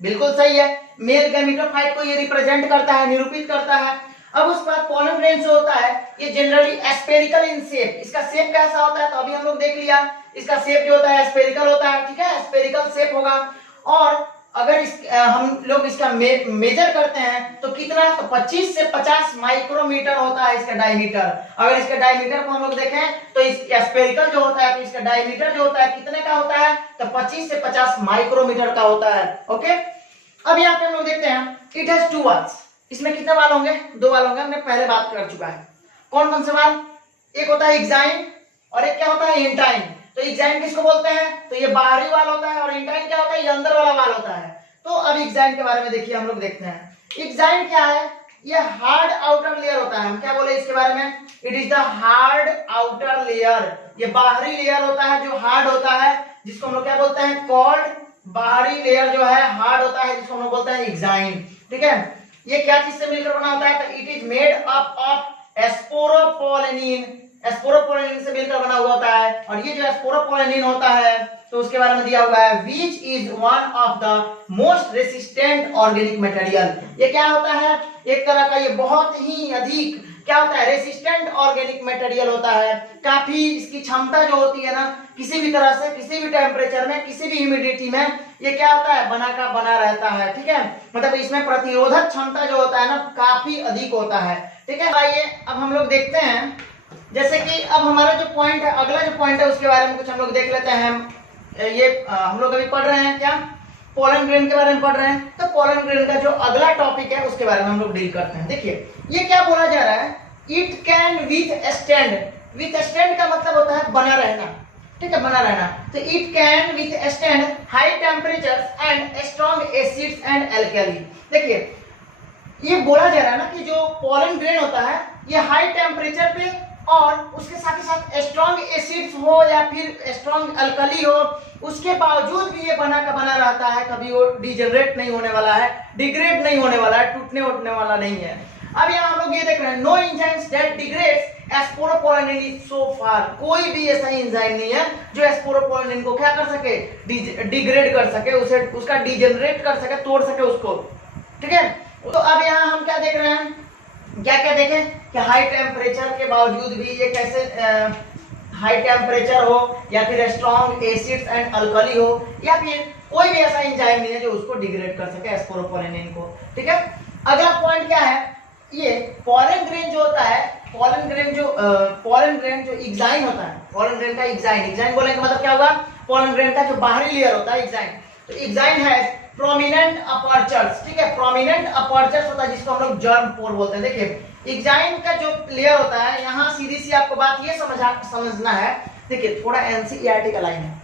बिल्कुल सही है, मेल गैमीटोफाइट को ये रिप्रेजेंट करता है, निरूपित करता है। अब उसके बाद पोलन ग्रेन जो होता है ये जनरली स्फेरिकल इन शेप, इसका शेप कैसा होता है, तो अभी हम लोग देख लिया, इसका शेप जो होता है स्फेरिकल होता है, ठीक है, स्फेरिकल शेप होगा। और अगर हम लोग इसका मेजर करते हैं तो कितना, तो 25 से 50 माइक्रोमीटर होता है इसका डायमीटर। अगर इसका डायमीटर को हम लोग देखें तो इस स्फेरिकल जो होता है, तो इसका डायमीटर जो होता है कितने का होता है, तो 25 से 50 माइक्रोमीटर का होता है, ओके। अब यहाँ पे हम लोग देखते हैं इट हैज टू वॉल्स, इसमें कितने वाल होंगे, दो वाल होंगे, हमने पहले बात कर चुका है। कौन कौन से वाल, एक होता है एक्साइन और एक क्या होता है इंटाइन। तो एक्साइन किसको बोलते हैं, तो ये बाहरी वाल होता है, और इंटाइन क्या होता है, ये अंदर वाला वाल होता है। तो अब एक्साइन के बारे में देखिए, हम लोग देखते हैं एक्साइन क्या है, ये हार्ड आउटर लेयर होता है। हम क्या बोले इसके बारे में, it is the hard outer layer, ये बाहरी लेयर होता है जो हार्ड होता है, जिसको हम लोग क्या बोलते हैं, कॉल्ड बाहरी लेयर जो है हार्ड होता है, जिसको हम लोग बोलते हैं एक्साइन, ठीक है। ये क्या चीज से मिलकर बना होता है, तो it is made up of sporopollenin, sporopollenin से मिलकर बना हुआ होता है। और ये जो स्पोरोपोलेनिन होता है तो उसके बारे में दिया हुआ है, which is one of the most resistant organic material. ये क्या होता है, एक तरह का ये बहुत ही अधिक क्या होता है, रेसिस्टेंट ऑर्गेनिक मटेरियल होता है। काफी इसकी क्षमता जो होती है ना, किसी भी तरह से, किसी भी टेम्परेचर में, किसी भी ह्यूमिडिटी में ये क्या होता है, बना का बना रहता है, ठीक है। मतलब इसमें प्रतिरोधक क्षमता जो होता है ना, काफी अधिक होता है, ठीक है, आइए अब हम लोग देखते हैं, जैसे कि अब हमारा जो पॉइंट है, अगला जो पॉइंट है उसके बारे में कुछ हम लोग देख लेते हैं। ये हम लोग अभी पढ़ रहे हैं क्या, पोलन ग्रेन के बारे में पढ़ रहे हैं। तो पोलन ग्रेन का जो अगला टॉपिक है उसके बारे में हम लोग डील करते हैं। देखिए ये क्या बोला जा रहा है, it can with stand. With stand का मतलब होता है बना रहना, ठीक है, बना रहना। तो it can with stand high temperature and strong acids and alkali. देखिए ये बोला जा रहा है ना कि जो पोलन ग्रेन होता है ये हाई टेम्परेचर पे और उसके साथ ही साथ स्ट्रॉन्ग एसिड्स हो या फिर स्ट्रॉन्ग अल्कली हो, उसके बावजूद भी ये बना का बना रहता है, कभी वो डिजेनरेट नहीं होने वाला है, डिग्रेड नहीं होने वाला है, टूटने उठने वाला नहीं है। अब यहाँ हम लोग ये देख रहे हैं, नो एंजाइम्स दैट डिग्रेड्स एस्पोरोपोलिन सो फार। कोई भी ऐसा एंजाइम नहीं है जो एस्पोरोपोलिन को क्या कर सके, डिग्रेड कर सके, उसे उसका डिजेनरेट कर सके, तोड़ सके उसको, ठीक है। तो अब यहाँ हम क्या देख रहे हैं, क्या क्या देखें कि हाई टेम्परेचर के बावजूद भी ये कैसे, हाई टेम्परेचर हो या फिर स्ट्रॉन्ग एसिड्स एंड अल्कली हो या फिर कोई भी ऐसा एंजाइम नहीं है जो उसको डिग्रेड कर सके एस्पोरोपोलिन को, ठीक है। अगला पॉइंट क्या है, ये पोलन ग्रेन जो होता है, पोलन ग्रेन जो एग्जाइन होता है, पोलन ग्रेन का एग्जाइन बोलने का मतलब क्या होगा, पोलन ग्रेन का जो बाहरी लेयर होता है एग्जाइन, तो एग्जाइन है प्रोमिनेंट अपर्चर्स, ठीक है, प्रोमिनेंट अपर्चर्स होता है जिसको हम लोग जर्म पोर बोलते हैं। देखिए एग्जाइन का जो लेयर होता है, यहाँ सीधी सी आपको बात ये समझना है। देखिए थोड़ा एनसीईआरटी का लाइन है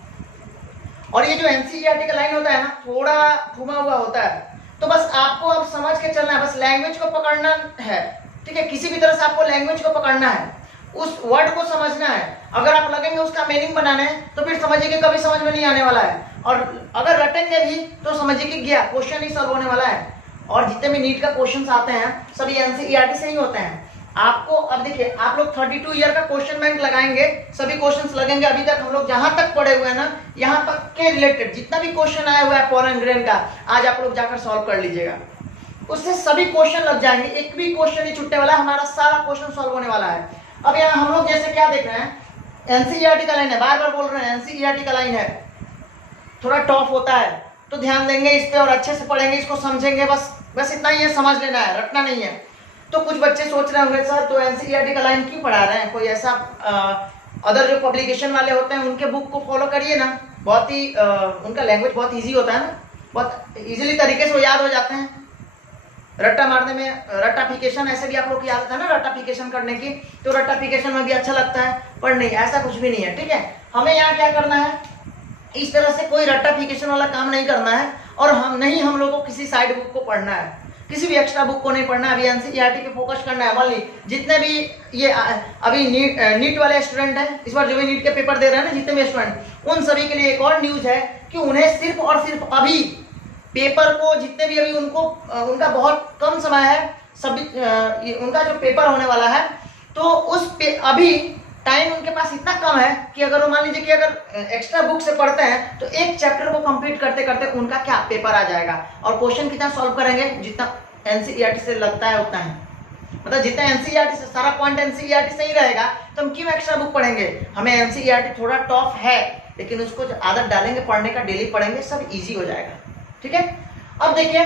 और ये जो एनसीईआरटी का लाइन होता है ना, थोड़ा घुमा हुआ होता है, तो बस आपको अब समझ के चलना है, बस लैंग्वेज को पकड़ना है, ठीक है, किसी भी तरह से आपको लैंग्वेज को पकड़ना है, उस वर्ड को समझना है। अगर आप लगेंगे उसका मीनिंग बनाने तो फिर समझिए कि कभी समझ में नहीं आने वाला है, और अगर रटेंगे भी तो समझिए कि गया, क्वेश्चन ही सॉल्व होने वाला है। और जितने भी नीट का क्वेश्चंस आते हैं सभी एनसीईआरटी से ही होते हैं। आपको अब देखिए, आप लोग 32 ईयर का क्वेश्चन बैंक लगाएंगे, सभी क्वेश्चंस लगेंगे। अभी तक हम लोग जहां तक पढ़े हुए हैं ना, यहाँ तक के रिलेटेड जितना भी क्वेश्चन आया हुआ है पोलन ग्रेन का, आज आप लोग जाकर सॉल्व कर लीजिएगा, उससे सभी क्वेश्चन लग जाएंगे, एक भी क्वेश्चन नहीं छूटने वाला, हमारा सारा क्वेश्चन सॉल्व होने वाला है। अब यहाँ हम लोग जैसे क्या देख रहे हैं, एनसीईआरटी का लाइन है, बार बार बोल रहे हैं एनसीईआरटी का लाइन है, थोड़ा टफ होता है, तो ध्यान देंगे इस पे और अच्छे से पढ़ेंगे, इसको समझेंगे, बस इतना ही है, समझ लेना है, रटना नहीं है। तो कुछ बच्चे सोच रहे होंगे सर तो एनसीईआरटी का लाइन क्यों पढ़ा रहे हैं, कोई ऐसा अदर जो पब्लिकेशन वाले होते हैं उनके बुक को फॉलो करिए ना, बहुत ही उनका लैंग्वेज बहुत ईजी होता है ना, बहुत इजीली तरीके से वो याद हो जाते हैं। रट्टा मारने में, रट्टाफिकेशन ऐसे भी आप लोग की आदत है ना रट्टाफिकेशन करने की, तो रट्टाफिकेशन में भी अच्छा लगता है, पर नहीं, ऐसा कुछ भी नहीं है, ठीक है। हमें यहाँ क्या करना है, इस तरह से कोई रट्टाफिकेशन वाला काम नहीं करना है, और हम लोग को किसी साइड बुक को पढ़ना है, किसी भी एक्स्ट्रा बुक को नहीं पढ़ना है, अभी एनसीईआरटी पे फोकस करना है। मान ली जितने भी ये अभी नीट वाले स्टूडेंट हैं, इस बार जो भी नीट के पेपर दे रहे हैं ना, जितने भी स्टूडेंट, उन सभी के लिए एक और न्यूज है कि उन्हें सिर्फ और सिर्फ अभी पेपर को, जितने भी अभी उनका बहुत कम समय है, सभी उनका जो पेपर होने वाला है, तो उस पे अभी टाइम उनके पास इतना कम है कि अगर वो मान लीजिए कि अगर एक्स्ट्रा बुक से पढ़ते हैं तो एक चैप्टर को कंप्लीट करते करते उनका क्या पेपर आ जाएगा, और क्वेश्चन कितना सॉल्व करेंगे, जितना एनसीईआरटी से लगता है उतना है, मतलब जितना एनसीईआरटी से, सारा पॉइंट एनसीईआरटी से ही रहेगा, तो हम क्यों एक्स्ट्रा बुक पढ़ेंगे। हमें एनसीईआरटी थोड़ा टफ है, लेकिन उसको आदत डालेंगे पढ़ने का, डेली पढ़ेंगे, सब ईजी हो जाएगा, ठीक है। अब देखिए,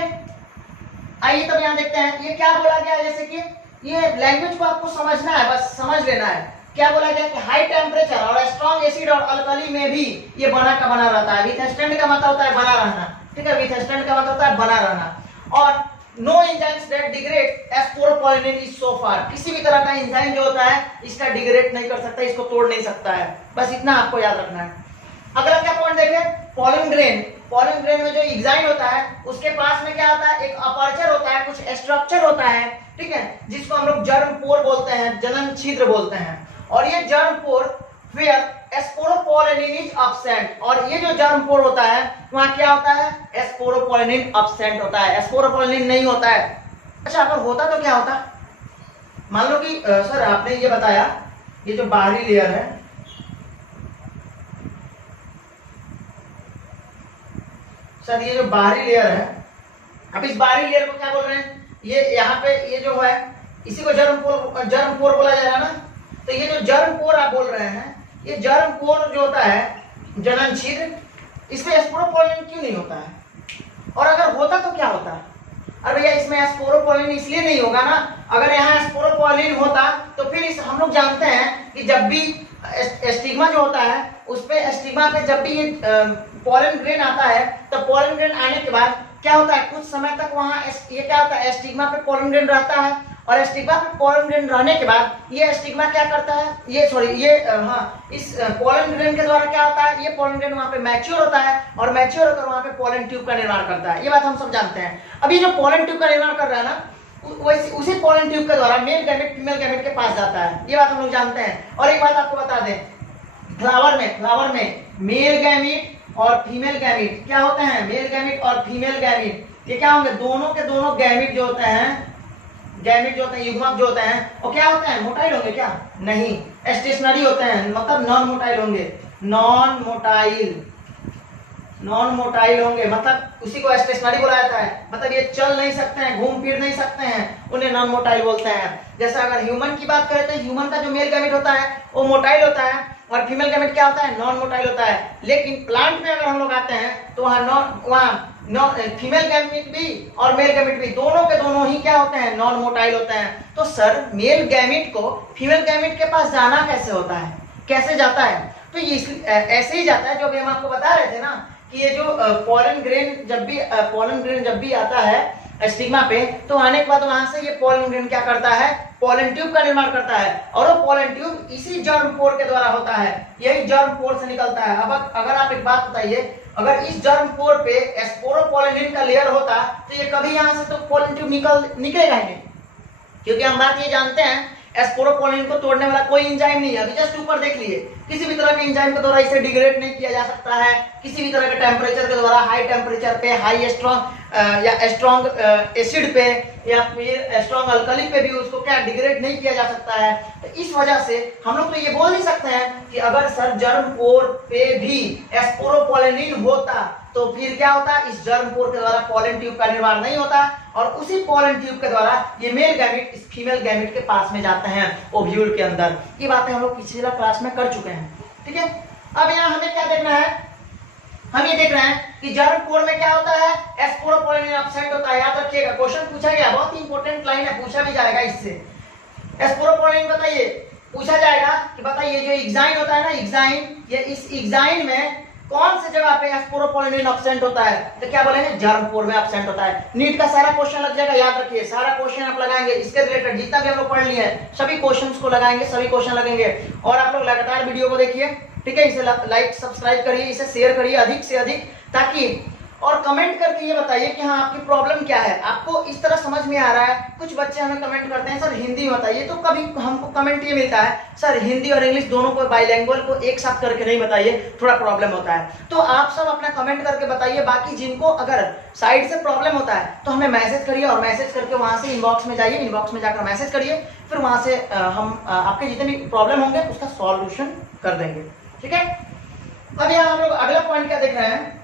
आइए तब यहाँ देखते हैं ये क्या बोला गया, जैसे कि ये लैंग्वेज को आपको समझना है, बस समझ लेना है। क्या बोला गया कि हाई टेम्परेचर और स्ट्रॉन्ग एसिड और अल्कली में भी ये बना का बना रहता है। विथ स्टैंड का मतलब होता है बना रहना, ठीक है, विथ स्टैंड का मतलब होता है बना रहना। और no enzymes that degrade sporopollenin is so far, किसी भी तरह का एंजाइम जो होता है इसका डिग्रेड नहीं कर सकता, इसको तोड़ नहीं सकता है, बस इतना आपको याद रखना है। अगला क्या पॉइंट देखें, पोलन ग्रेन में जो एग्जाइन होता है उसके पास में क्या होता है, एक अपर्चर होता है, कुछ स्ट्रक्चर होता है, ठीक है, जिसको हम लोग जर्म पोर बोलते हैं, जनन छिद्र बोलते हैं। और ये germ pore where sporopollenin is absent, और ये जो जर्म पोर होता है वहां क्या होता है, स्पोरोपोलिन एब्सेंट होता है, स्पोरोपोलिन नहीं होता है। अच्छा अगर होता तो क्या होता, मान लो कि सर आपने ये बताया, ये जो बाहरी लेयर है, सर ये जो बाहरी लेयर है, अब इस बाहरी लेयर को क्या बोल रहे हैं, ये यहाँ पे ये जो है इसी को जर्म पोर बोला जा रहा है ना। तो ये जो जर्म पोर आप बोल रहे हैं, ये जर्म पोर जो होता है जनन छिद्र, इसमें स्पोरोपोलिन क्यों नहीं होता है, और अगर होता तो क्या होता है। अरे भैया इसमें स्पोरोपोलिन इसलिए नहीं होगा ना, अगर यहाँ स्पोरोपोलिन होता तो फिर इस हम लोग जानते हैं कि जब भी स्टिग्मा जो होता है उस पे स्टिग्मा पे जब भी ये पोलन ग्रेन आता है तो पोलन ग्रेन आने के बाद क्या होता है, कुछ समय तक वहाँ ये क्या होता है, स्टिग्मा पे पोलन ग्रेन रहता है, और स्टिग्मा पे पोलन ग्रेन रहने के बाद ये स्टिग्मा क्या करता है, इस पोलन ग्रेन के द्वारा क्या होता है, ये पोलन ग्रेन वहाँ पे मैच्योर होता है और मैच्योर होकर वहाँ पे पोलन ट्यूब का निर्माण करता है। ये बात हम सब जानते हैं। अभी जो पोलन ट्यूब का निर्माण कर रहा है ना, उसी पोलन ट्यूब के द्वारा मेल गैमेट फीमेल गैमेट के पास जाता है। ये बात हम लोग जानते हैं। और एक बात आपको बता दें, फ्लावर में मेल गैमेट और फीमेल गैमेट क्या होते हैं, मेल गैमेट और फीमेल गैमेट ये क्या होंगे, दोनों के दोनों गैमेट जो होते हैं, युग्मक जो होते हैं वो क्या होते हैं, मोटाइल होंगे क्या, नहीं, स्टेशनरी होते हैं, मतलब नॉन मोटाइल होंगे, नॉन मोटाइल होंगे, मतलब उसी को स्टेशनरी बोला जाता है, मतलब ये चल नहीं सकते हैं, घूम फिर नहीं सकते हैं, उन्हें नॉन मोटाइल बोलते हैं। जैसे अगर ह्यूमन की बात करें तो ह्यूमन का जो मेल गैमेट होता है वो मोटाइल होता है और फीमेल गैमेट क्या होता है, नॉन मोटाइल होता है। लेकिन प्लांट में अगर हम लोग आते हैं तो वहाँ फीमेल गैमेट भी और मेल गैमेट भी दोनों के दोनों ही क्या होते हैं, नॉन मोटाइल होते हैं। तो सर मेल गैमेट को फीमेल गैमेट के पास जाना कैसे होता है, कैसे जाता है, तो ये ऐसे ही जाता है जो अभी हम आपको बता रहे थे ना कि ये जो पोलन ग्रेन जब भी आता है स्टिग्मा पे, तो आने के बाद वहां से ये पोलन ग्रेन क्या करता है, पोलन ट्यूब का निर्माण करता है और वो पोलन ट्यूब इसी जर्म पोर के द्वारा होता है, यही जर्म पोर से निकलता है। अब अगर आप एक बात बताइए, अगर इस जर्म पोर पे स्पोरोपोलिन का लेयर होता तो ये कभी यहाँ से तो पोलन ट्यूब निकलेगा ही नहीं, क्योंकि हम बात ये जानते हैं स्पोरोपोलिन को तोड़ने वाला कोई एंजाइम नहीं है। अभी जस्ट ऊपर देख लिए, किसी भी तरह के एंजाइम के द्वारा इसे डिग्रेड नहीं किया जा सकता है, किसी भी तरह के टेम्परेचर के द्वारा, हाई टेम्परेचर पे, हाई स्ट्रॉन्ग एसिड पे या फिर स्ट्रॉन्ग अल्कली पे भी उसको क्या डिग्रेड नहीं किया जा सकता है। तो इस वजह से हम लोग तो ये बोल नहीं सकते हैं कि अगर सर जर्म पोर पे भी स्पोरोपोलिन होता तो फिर क्या होता, इस जर्म पोर के द्वारा पोलन ट्यूब का निर्माण नहीं होता और उसी पोलन ट्यूब के द्वारा ये मेल गैमेट इस फीमेल गैमेट के पास में जाते हैं ओव्यूल के अंदर। ये बातें हम लोग पिछले क्लास में कर चुके हैं, ठीक है। अब यहाँ हमें क्या देखना है, हम ये देख रहे हैं कि जर्म पोर में क्या होता है, स्पोरोपोलिन एब्सेंट होता है। याद रखिएगा, क्वेश्चन पूछा गया, बहुत इंपॉर्टेंट लाइन है, पूछा भी जाएगा इससे। स्पोरोपोलिन बताइए, पूछा जाएगा कि बताइए जो एक्साइन होता है ना, एक्साइन, ये इस एक्साइन में कौन से जगह पे स्पोरोपोलिन एब्सेंट होता है, तो क्या बोलेंगे, जर्म पोर में एब्सेंट होता है। नीट का सारा क्वेश्चन लग जाएगा, याद रखिए, सारा क्वेश्चन आप लगाएंगे इसके रिलेटेड, जितना भी हम लोग पढ़ लिए हैं सभी क्वेश्चंस को लगाएंगे, सभी क्वेश्चन लगेंगे। और आप लोग लगातार वीडियो को देखिए, ठीक है, इसे लाइक सब्सक्राइब करिए, इसे शेयर करिए अधिक से अधिक, ताकि और कमेंट करके ये बताइए कि हाँ आपकी प्रॉब्लम क्या है, आपको इस तरह समझ में आ रहा है। कुछ बच्चे हमें कमेंट करते हैं सर हिंदी में बताइए, तो कभी हमको कमेंट ये मिलता है सर हिंदी और इंग्लिश दोनों को, बाइलिंगुअल को एक साथ करके नहीं बताइए, थोड़ा प्रॉब्लम होता है। तो आप सब अपना कमेंट करके बताइए। बाकी जिनको अगर साइड से प्रॉब्लम होता है तो हमें मैसेज करिए, और मैसेज करके वहां से इनबॉक्स में जाइए, इनबॉक्स में जाकर मैसेज करिए, फिर वहां से हम आपके जितने भी प्रॉब्लम होंगे उसका सॉल्यूशन कर देंगे, ठीक है। अब यहाँ हम लोग अगला पॉइंट क्या देख रहे हैं,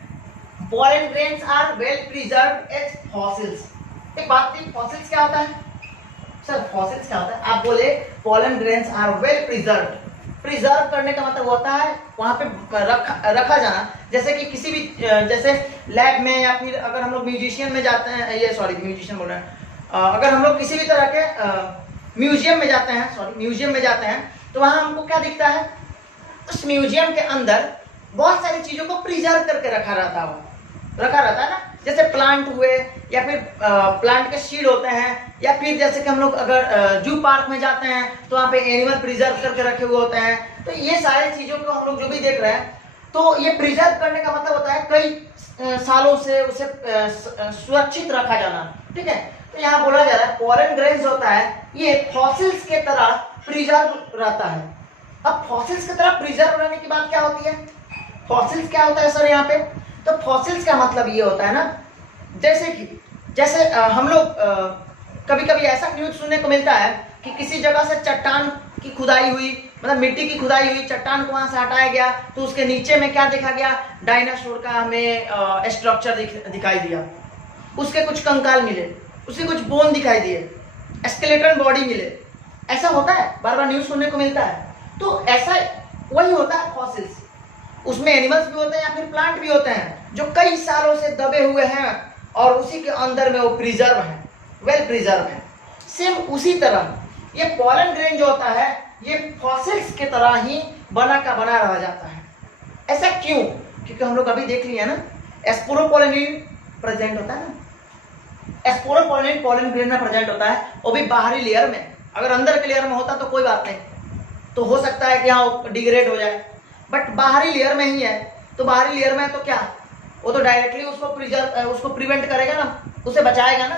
pollen grains are well preserved as fossils। एक बात थी, fossils क्या होता है सर, fossils क्या होता है, आप बोले pollen grains are well preserved। Preserve करने का मतलब होता है वहां पे रखा जाना, जैसे कि किसी भी जैसे लैब में या फिर अगर हम लोग म्यूजिशियन में जाते हैं, ये सॉरी म्यूजिशियन बोल रहे हैं, अगर हम लोग किसी भी तरह के म्यूजियम में जाते हैं, तो वहां हमको क्या दिखता है, उस म्यूजियम के अंदर बहुत सारी चीजों को प्रिजर्व करके रखा रहता है ना, जैसे प्लांट हुए या फिर प्लांट के सीड होते हैं, या फिर जैसे कि हम लोग अगर जू पार्क में जाते हैं तो वहाँ पे एनिमल प्रिजर्व करके रखे हुए होते हैं। तो ये सारी चीजों को हम लोग जो भी देख रहे हैं, तो ये प्रिजर्व करने का मतलब होता है कई सालों से उसे सुरक्षित रखा जाना, ठीक है। तो यहाँ बोला जा रहा है पोलन ग्रेन्स होता है ये फॉसिल्स के तरह प्रिजर्व रहता है। अब फॉसिल्स की तरह प्रिजर्व रहने की बात क्या होती है, फॉसिल्स क्या होता है सर यहाँ पे, तो फॉसिल्स का मतलब ये होता है ना, जैसे हम लोग कभी कभी ऐसा न्यूज सुनने को मिलता है कि किसी जगह से चट्टान की खुदाई हुई, मतलब मिट्टी की खुदाई हुई, चट्टान को वहां से हटाया गया, तो उसके नीचे में क्या देखा गया, डायनासोर का हमें स्ट्रक्चर दिखाई दिया, उसके कुछ कंकाल मिले, उसके कुछ बोन दिखाई दिए, स्केलेटन बॉडी मिले। ऐसा होता है, बार बार न्यूज सुनने को मिलता है। तो ऐसा वही होता है फॉसिल्स, उसमें एनिमल्स भी होते हैं या फिर प्लांट भी होते हैं जो कई सालों से दबे हुए हैं और उसी के अंदर में वो प्रिजर्व है, वेल प्रिजर्व है। सेम उसी तरह ये पॉलन ग्रेन जो होता है ये फॉसिल्स की तरह ही बना का बना रह जाता है। ऐसा क्यों? क्योंकि हम लोग अभी देख लिया ना, स्पोरोपोलिन प्रेजेंट होता है ना, स्पोरोपोलिन पॉलन ग्रेन में प्रेजेंट होता है, वो भी बाहरी लेयर में। अगर अंदर के लेयर में होता तो कोई बात नहीं, तो हो सकता है कि हाँ डिग्रेड हो जाए, बट बाहरी लेयर में ही है, तो बाहरी लेयर में तो क्या, वो तो डायरेक्टली उसको प्रिवेंट करेगा ना, उसे बचाएगा ना,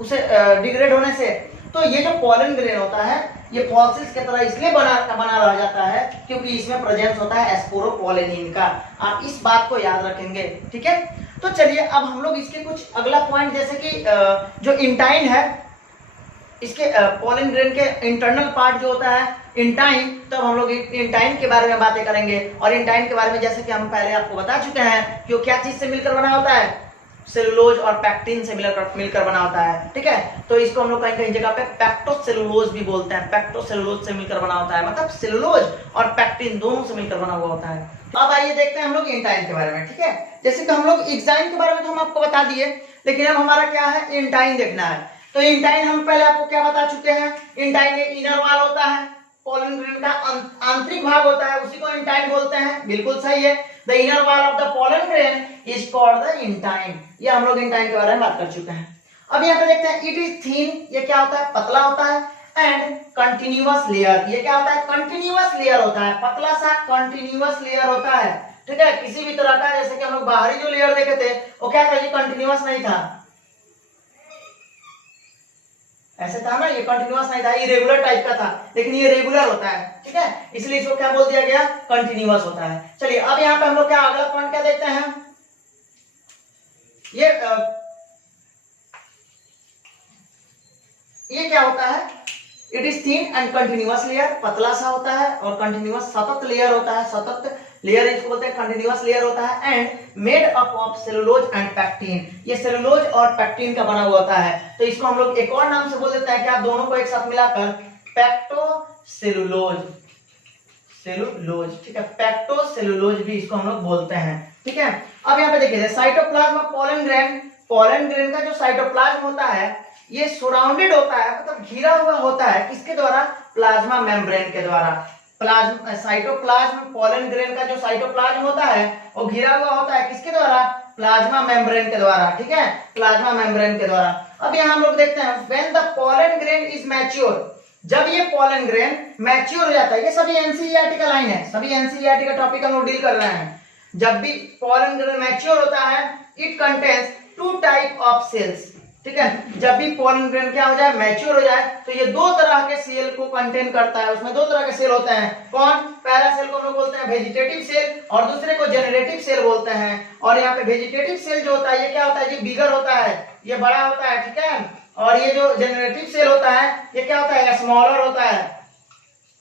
उसे डिग्रेड होने से। तो ये जो पॉलन ग्रेन होता है ये फॉसिल्स की तरह इसलिए बना रह जाता है क्योंकि इसमें प्रेजेंस होता है स्पोरोपोलिन का। आप इस बात को याद रखेंगे, ठीक है। तो चलिए अब हम लोग इसके कुछ अगला पॉइंट, जैसे कि जो इंटाइन है, इसके पॉलन ग्रेन के इंटरनल पार्ट जो होता है इंटाइन, तब हम लोग इंटाइन के बारे में बातें करेंगे। और इंटाइन के बारे में जैसे कि हम पहले आपको बता चुके हैं कि वो क्या चीज से मिलकर बना होता है, सेलुलोज और पैक्टिन से मिलकर बना होता है, ठीक है। तो इसको हम लोग कहीं कहीं जगह पे पैक्टोसेलुलोज भी बोलते हैं, पैक्टोसेलुलोज से मिलकर बना होता है, मतलब सेलुलोज और पैक्टिन दोनों से मिलकर बना हुआ होता है। अब आइए देखते हैं हम लोग इंटाइन के बारे में, ठीक है। जैसे कि हम लोग एक्साइन के बारे में तो हम आपको बता दिए, लेकिन अब हमारा क्या है, इंटाइन देखना है। तो इंटाइन हम पहले आपको क्या बता चुके हैं, इंटाइन एक इनर वॉल होता है, पॉलन ग्रेन का आंतरिक भाग होता है, उसी को इंटाइन बोलते हैं, बिल्कुल सही है। The inner wall of the pollen grain is called the intine. ये हम लोग इंटाइन के बारे में बात कर चुके हैं। अब यहाँ पे देखते हैं, इट इज थिन, ये क्या होता है, पतला होता है, एंड कंटिन्यूअस लेयर, ये क्या होता है, कंटिन्यूअस लेयर होता है, पतला सा कंटिन्यूअस लेयर होता है, ठीक है। किसी भी तरह का, जैसे कि हम लोग बाहरी जो लेयर देखे थे वो क्या था, ये कंटिन्यूअस नहीं था, ऐसे था ना, ये कंटिन्यूअस नहीं था, इरेगुलर टाइप का था, लेकिन ये रेगुलर होता है, ठीक है, इसलिए इसको क्या बोल दिया गया, कंटिन्यूअस होता है। चलिए अब यहाँ पे हम लोग क्या अगला पॉइंट क्या देखते हैं, ये क्या होता है, it is thin and continuous layer, पतला सा होता है और कंटिन्यूअस सतत लेयर होता है, सतत लेयर इसको बोलते हैं, कंटिन्यूअस लेयर होता है, and made up of cellulose and pectin, ये सेलुलोज और पैक्टिन का बना हुआ होता है। तो इसको हम लोग एक और नाम से बोल देते हैं, क्या, दोनों को एक साथ मिलाकर पैक्टोसेलुलोज, सेलुलोज, ठीक है, पैक्टोसेलुलोज भी इसको हम लोग बोलते हैं, ठीक है। अब यहाँ पे देखिए cytoplasm of pollen grain, pollen grain का जो साइटोप्लाज्म होता है ये सराउंडेड होता है, मतलब घिरा हुआ होता है, किसके द्वारा, प्लाज्मा मेम्ब्रेन के द्वारा। प्लाज्मा साइटोप्लाज्म, पॉलन ग्रेन का जो साइटोप्लाज्म होता है वो घिरा हुआ होता है, किसके द्वारा, प्लाज्मा मेम्ब्रेन के द्वारा, ठीक है, प्लाज्मा मेम्ब्रेन के द्वारा। अब यहाँ हम लोग देखते हैं, when the pollen grain is mature, जब ये पॉलन ग्रेन मैच्योर हो जाता है, ये सभी एनसीईआरटी का लाइन है, सभी एनसीईआरटी का टॉपिक हम लोग डील कर रहे हैं। जब भी पॉलन ग्रेन मैच्योर होता है, it contains 2 type of cells, ठीक है। जब भी पॉलन ग्रेन क्या हो जाए, मैच्योर हो जाए, तो ये 2 तरह के सेल को कंटेन करता है, उसमें 2 तरह के सेल होते हैं। कौन, पहला सेल को हम लोग बोलते हैं वेजिटेटिव सेल और दूसरे को जेनरेटिव सेल बोलते हैं। और यहाँ पे वेजिटेटिव सेल जो होता है ये क्या होता है, ये बिगर होता है, ये बड़ा होता है, ठीक है। और ये जो जेनरेटिव सेल होता है ये क्या होता है, स्मॉलर होता है,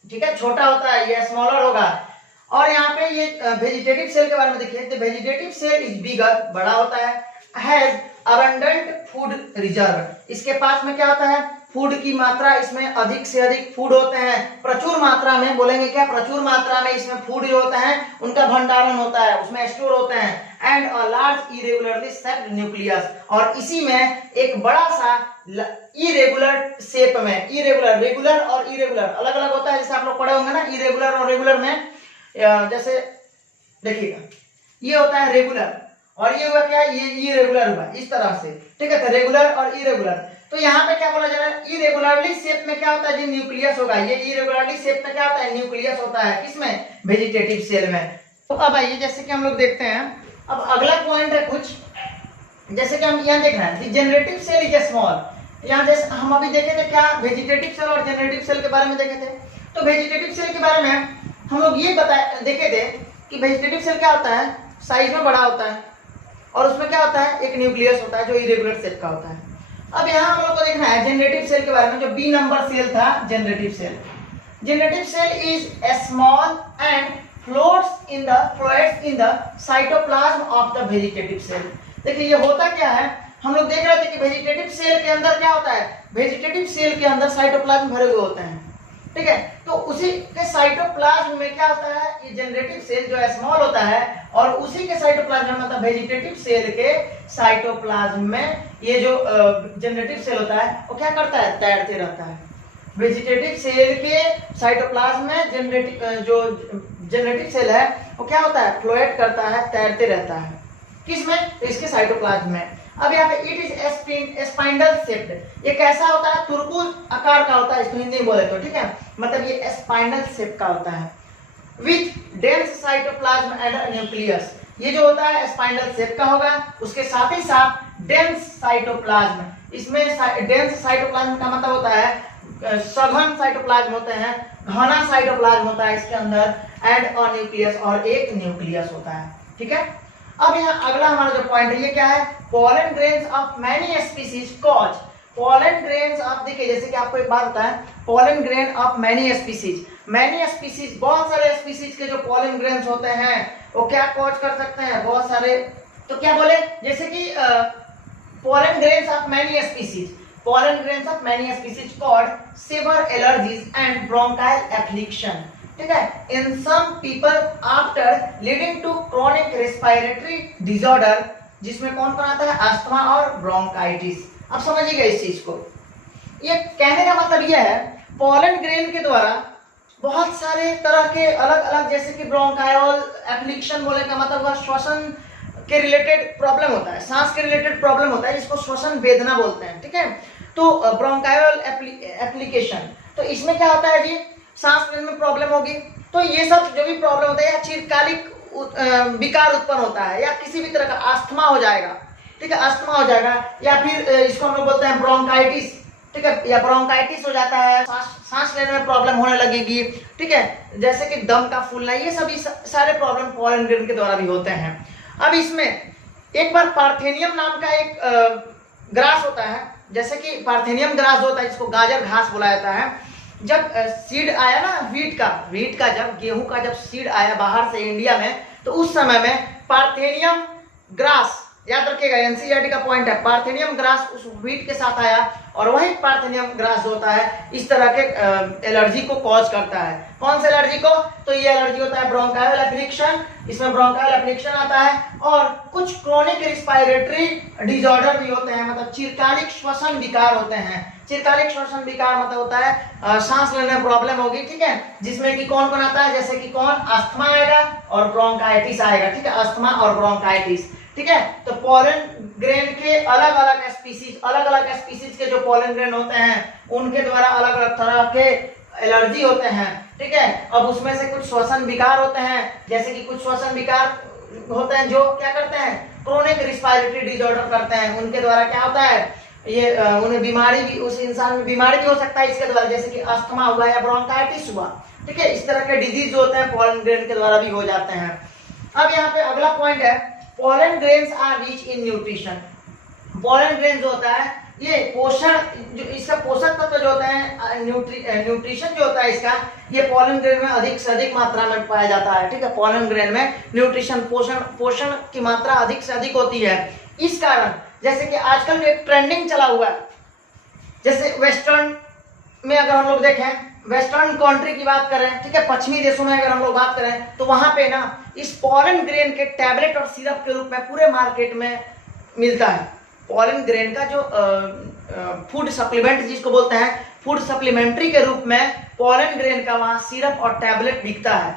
ठीक है, छोटा होता है, ये स्मॉलर होगा। और यहाँ पे ये वेजिटेटिव सेल के बारे में देखिए, तो वेजिटेटिव सेल इज बिगर, बड़ा होता है, हैज अबंडेंट फूड रिजर्व, इसके पास में क्या होता है, फूड की मात्रा, इसमें अधिक से अधिक फूड होते हैं, प्रचुर मात्रा में, बोलेंगे क्या, प्रचुर मात्रा में इसमें फूड जो होता है उनका भंडारण होता है, उसमें स्टोर होते हैं। And a large irregularly shaped nucleus, और इसी में एक बड़ा सा इरेगुलर शेप में, इरेगुलर, रेगुलर और इरेगुलर अलग अलग होता है, जैसे आप लोग पढ़े होंगे ना, इरेगुलर और रेगुलर में, जैसे देखिएगा ये होता है रेगुलर और ये हुआ क्या, ये इरेगुलर हुआ, इस तरह से, ठीक है, तो रेगुलर और इरेगुलर। तो यहाँ पे क्या बोला जा रहा है, इरेगुलरली शेप में क्या होता है, जो न्यूक्लियस होगा, ये इरेगुलरली शेप में क्या होता है, न्यूक्लियस होता है, किसमें, वेजिटेटिव सेल में। तो अब आइए जैसे कि हम लोग देखते हैं, अब अगला पॉइंट है कुछ, जैसे कि हम यहाँ देख रहे हैं जेनरेटिव सेल इज स्मॉल, यहाँ जैसे हम अभी देखे थे क्या, वेजिटेटिव सेल और जेनरेटिव सेल के बारे में देखे थे। तो वेजिटेटिव सेल के बारे में हम लोग ये देखे थे कि वेजिटेटिव सेल क्या होता है, साइज में बड़ा होता है और उसमें क्या होता है, एक न्यूक्लियस होता है जो इरेगुलर शेप का होता है। अब यहाँ हम लोग को देखना है जेनरेटिव सेल के बारे में, जो बी नंबर सेल था, generative cell. Generative cell is small and floats in the cytoplasm of the vegetative cell. देखिए ये होता क्या है, हम लोग देख रहे थे कि वेजिटेटिव सेल के अंदर क्या होता है, वेजिटेटिव सेल के अंदर साइटोप्लाज्म भरे हुए होते हैं, ठीक है। तो उसी के साइटोप्लाज्म में क्या होता है, ये जेनरेटिव सेल जो स्मॉल होता है और उसी के साइटोप्लाज्म मतलब वेजिटेटिव सेल के साइटोप्लाज्म में ये जो जनरेटिव सेल होता है वो क्या करता है, तैरते रहता है। वेजिटेटिव सेल के साइटोप्लाज्म में जनरेटिव सेल है वो क्या होता है, फ्लोएट करता है, तैरते रहता है। किसमें, तो इसके साइटोप्लाज्म में। अब यहाँ पे इट इज स्पाइंडल शेप्ड, ये कैसा होता है, तुरबुज आकार का होता है, इसको हिंदी में बोले तो, ठीक है, मतलब ये स्पाइंडल शेप का होता है। With dense cytoplasm and nucleus, ये जो होता है स्पाइंडल शेप का होगा, उसके साथ ही साथ डेंस साइटोप्लाज्म। इसमें डेंस साइटोप्लाज्म का मतलब होता है सघन साइटोप्लाज्म होते हैं, घना साइटोप्लाज्म होता है इसके अंदर, एंड और न्यूक्लियस, और एक न्यूक्लियस होता है, ठीक है। अब यहाँ अगला हमारा जो पॉइंट है ये क्या है, pollen grains of many species cause. Pollen grains आप देखिए, जैसे कि आपको एक बात होता है, pollen grain of many species, many species, बहुत सारे स्पीसीज के जो पोलन ग्रेन्स होते हैं वो क्या कॉज कर सकते हैं, बहुत सारे, तो क्या बोले, जैसे कि pollen grains of many species, pollen grains of many species cause severe allergies and bronchial affliction, ठीक है, in some people after leading to chronic respiratory disorder, जिसमें कौन कौन आता है, अस्थमा और ब्रोंकाइटिस। अब समझिएगा इस चीज को, ये कहने का मतलब ये है पोलन ग्रेन के द्वारा बहुत सारे तरह के अलग अलग, जैसे कि ब्रोंकायल एफ्लिक्शन बोले का मतलब हुआ श्वसन के रिलेटेड प्रॉब्लम होता है, सांस के रिलेटेड प्रॉब्लम होता है, जिसको श्वसन वेदना बोलते हैं, ठीक है। तो ब्रोंकायल एप्लीकेशन, तो इसमें क्या होता है जी, सांस लेने में प्रॉब्लम होगी, तो ये सब जो भी प्रॉब्लम होता है, या चिरकालिक विकार उत्पन्न होता है, या किसी भी तरह का अस्थमा हो जाएगा, ठीक है, अस्थमा हो जाएगा, या फिर इसको हम लोग बोलते हैं ब्रोंकाइटिस, ठीक है, या ब्रोंकाइटिस हो जाता है, सांस लेने में प्रॉब्लम होने लगेगी, ठीक है, जैसे कि दम का फूलना, ये सभी सारे प्रॉब्लम पोलन ग्रेन के द्वारा भी होते हैं। अब इसमें एक बार पार्थेनियम नाम का एक ग्रास होता है, जैसे कि पार्थेनियम ग्रास होता है, जिसको गाजर घास बोला जाता है। जब सीड आया ना वीट का जब गेहूं का जब सीड आया बाहर से इंडिया में, तो उस समय में पार्थेनियम ग्रास, याद रखिएगा एनसीईआरटी का पॉइंट है, पार्थेनियम ग्रास उस वीट के साथ आया, और वही पार्थेनियम ग्रास होता है इस तरह के एलर्जी को कॉज करता है। कौन सा एलर्जी को, तो ये एलर्जी होता है ब्रोंकायल एफ्लिक्शन, इसमें ब्रोंकायल एफ्लिक्शन आता है, और कुछ क्रोनिक रिस्पायरेटरी डिसऑर्डर भी होते हैं, मतलब चिरकालिक श्वसन विकार होते हैं। चिरकालिक श्वसन विकार मतलब होता है सांस लेने में प्रॉब्लम होगी, ठीक है, जिसमें कि कौन कौन आता है, जैसे कि कौन, अस्थमा आएगा और ब्रोंकाइटिस आएगा, ठीक है, अस्थमा और ब्रोंकाइटिस, ठीक है। तो पोलन ग्रेन के अलग अलग स्पीसीज के जो पोलन ग्रेन होते हैं उनके द्वारा अलग अलग तरह के एलर्जी होते हैं, ठीक है। अब उसमें से कुछ श्वसन विकार होते हैं, जैसे कि कुछ श्वसन विकार होते हैं जो क्या करते हैं, क्रोनिक रिस्पायरेटरी डिसऑर्डर करते हैं, उनके द्वारा क्या होता है, ये उन्हें बीमारी भी, उस इंसान में बीमारी भी हो सकता है इसके द्वारा, जैसे कि अस्थमा हुआ या ब्रोंकाइटिस हुआ, ठीक है, इस तरह के डिजीज जो होते हैं पोलन ग्रेन के द्वारा भी हो जाते हैं। अब यहाँ पे अगला पॉइंट है, pollen grains are rich in nutrition. Pollen grain जो होता है ये पोषण, जो इसका पोषक तत्व जो होता है, न्यूट्रिशन जो होता है इसका, ये पोलन ग्रेन में अधिक से अधिक मात्रा में पाया जाता है, ठीक है। पोलन ग्रेन में न्यूट्रिशन, पोषण की मात्रा अधिक से अधिक होती है। इस कारण जैसे कि आजकल एक ट्रेंडिंग चला हुआ है, जैसे वेस्टर्न में अगर हम लोग देखें, वेस्टर्न कंट्री की बात करें, ठीक है, पश्चिमी देशों में अगर हम लोग बात करें, तो वहां पे ना इस पोलन ग्रेन के टैबलेट और सिरप के रूप में पूरे मार्केट में मिलता है। पोलन ग्रेन का जो फूड सप्लीमेंट जिसको बोलते हैं, फूड सप्लीमेंट्री के रूप में पोलन ग्रेन का वहाँ सिरप और टैबलेट बिकता है,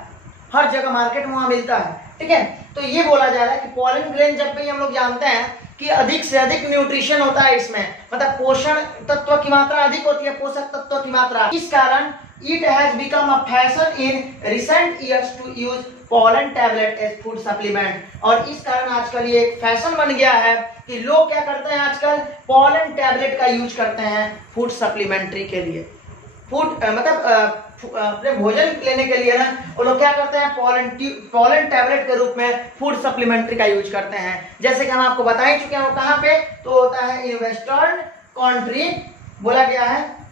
हर जगह मार्केट में वहाँ मिलता है, ठीक है। तो ये बोला जा रहा है कि पोलन ग्रेन जब भी हम लोग जानते हैं कि अधिक से अधिक न्यूट्रिशन होता है इसमें, मतलब पोषण तत्व की मात्रा अधिक होती है, पोषक तत्व की मात्रा, इस कारण it has become a fashion in recent years to use pollen tablet as food supplement, और इस कारण आजकल ये एक फैशन बन गया है कि लोग क्या करते हैं आजकल, पोलन टैबलेट का यूज करते हैं फूड सप्लीमेंट्री के लिए, फूड मतलब अपने भोजन लेने के लिए ना वो लोग क्या करते हैं, पोलन टैबलेट के रूप में फूड सप्लीमेंट्री का यूज करते हैं। जैसे कि हम आपको बता ही चुके हैं वो कहाँ पे, तो होता है इन वेस्टर्न कंट्री, बोला गया है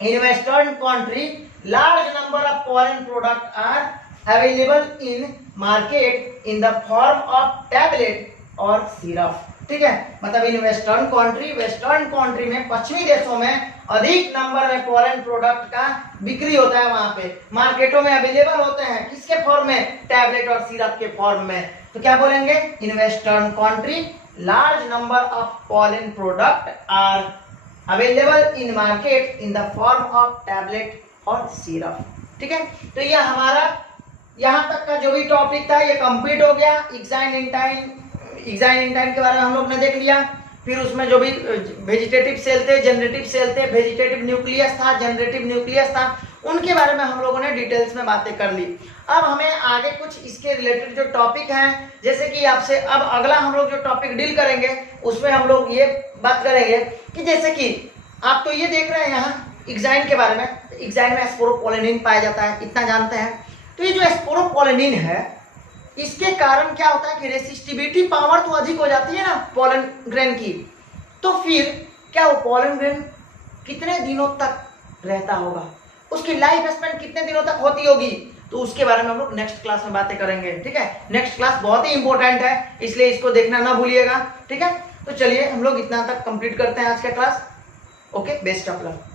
in western country large number of pollen product are available in market in the form of tablet और सिरप, ठीक है। मतलब इन वेस्टर्न कंट्री में, पश्चिमी देशों में अधिक नंबर में पोलन प्रोडक्ट का बिक्री होता है, वहां पे मार्केटों में अवेलेबल होते हैं, किसके फॉर्म में, टैबलेट और सिरप के फॉर्म में। तो क्या बोलेंगे, in western country large number of pollen product are available in market in the form of tablet और सिरप। ठीक है, तो ये हमारा यहाँ तक का जो भी टॉपिक था ये कंप्लीट हो गया। एक्साइन इंटाइन के बारे में हम लोग ने देख लिया। फिर उसमें जो भी वेजिटेटिव सेल थे, जनरेटिव सेल थे, वेजिटेटिव न्यूक्लियस था, जनरेटिव न्यूक्लियस था, उनके बारे में हम लोगों ने डिटेल्स में बातें कर ली। अब हमें आगे कुछ इसके रिलेटेड जो टॉपिक हैं, जैसे कि आपसे अब अगला हम लोग जो टॉपिक डील करेंगे उसमें हम लोग ये बात करेंगे कि जैसे कि आप तो ये देख रहे हैं यहाँ एक्साइन के बारे में, एक्साइन में स्पोरोपोलेनिन पाया जाता है, इतना जानते हैं। तो ये जो स्पोरोपोलेनिन है इसके कारण क्या होता है कि रेसिस्टिविटी पावर तो अधिक हो जाती है ना पोलन ग्रेन की, तो फिर क्या वो पोलन ग्रेन कितने दिनों तक रहता होगा, उसकी लाइफ स्पैन कितने दिनों तक होती होगी, तो उसके बारे में हम लोग नेक्स्ट क्लास में बातें करेंगे। ठीक है, नेक्स्ट क्लास बहुत ही इंपॉर्टेंट है, इसलिए इसको देखना ना भूलिएगा। ठीक है, तो चलिए हम लोग इतना तक कंप्लीट करते हैं आज का class. Okay, best of luck.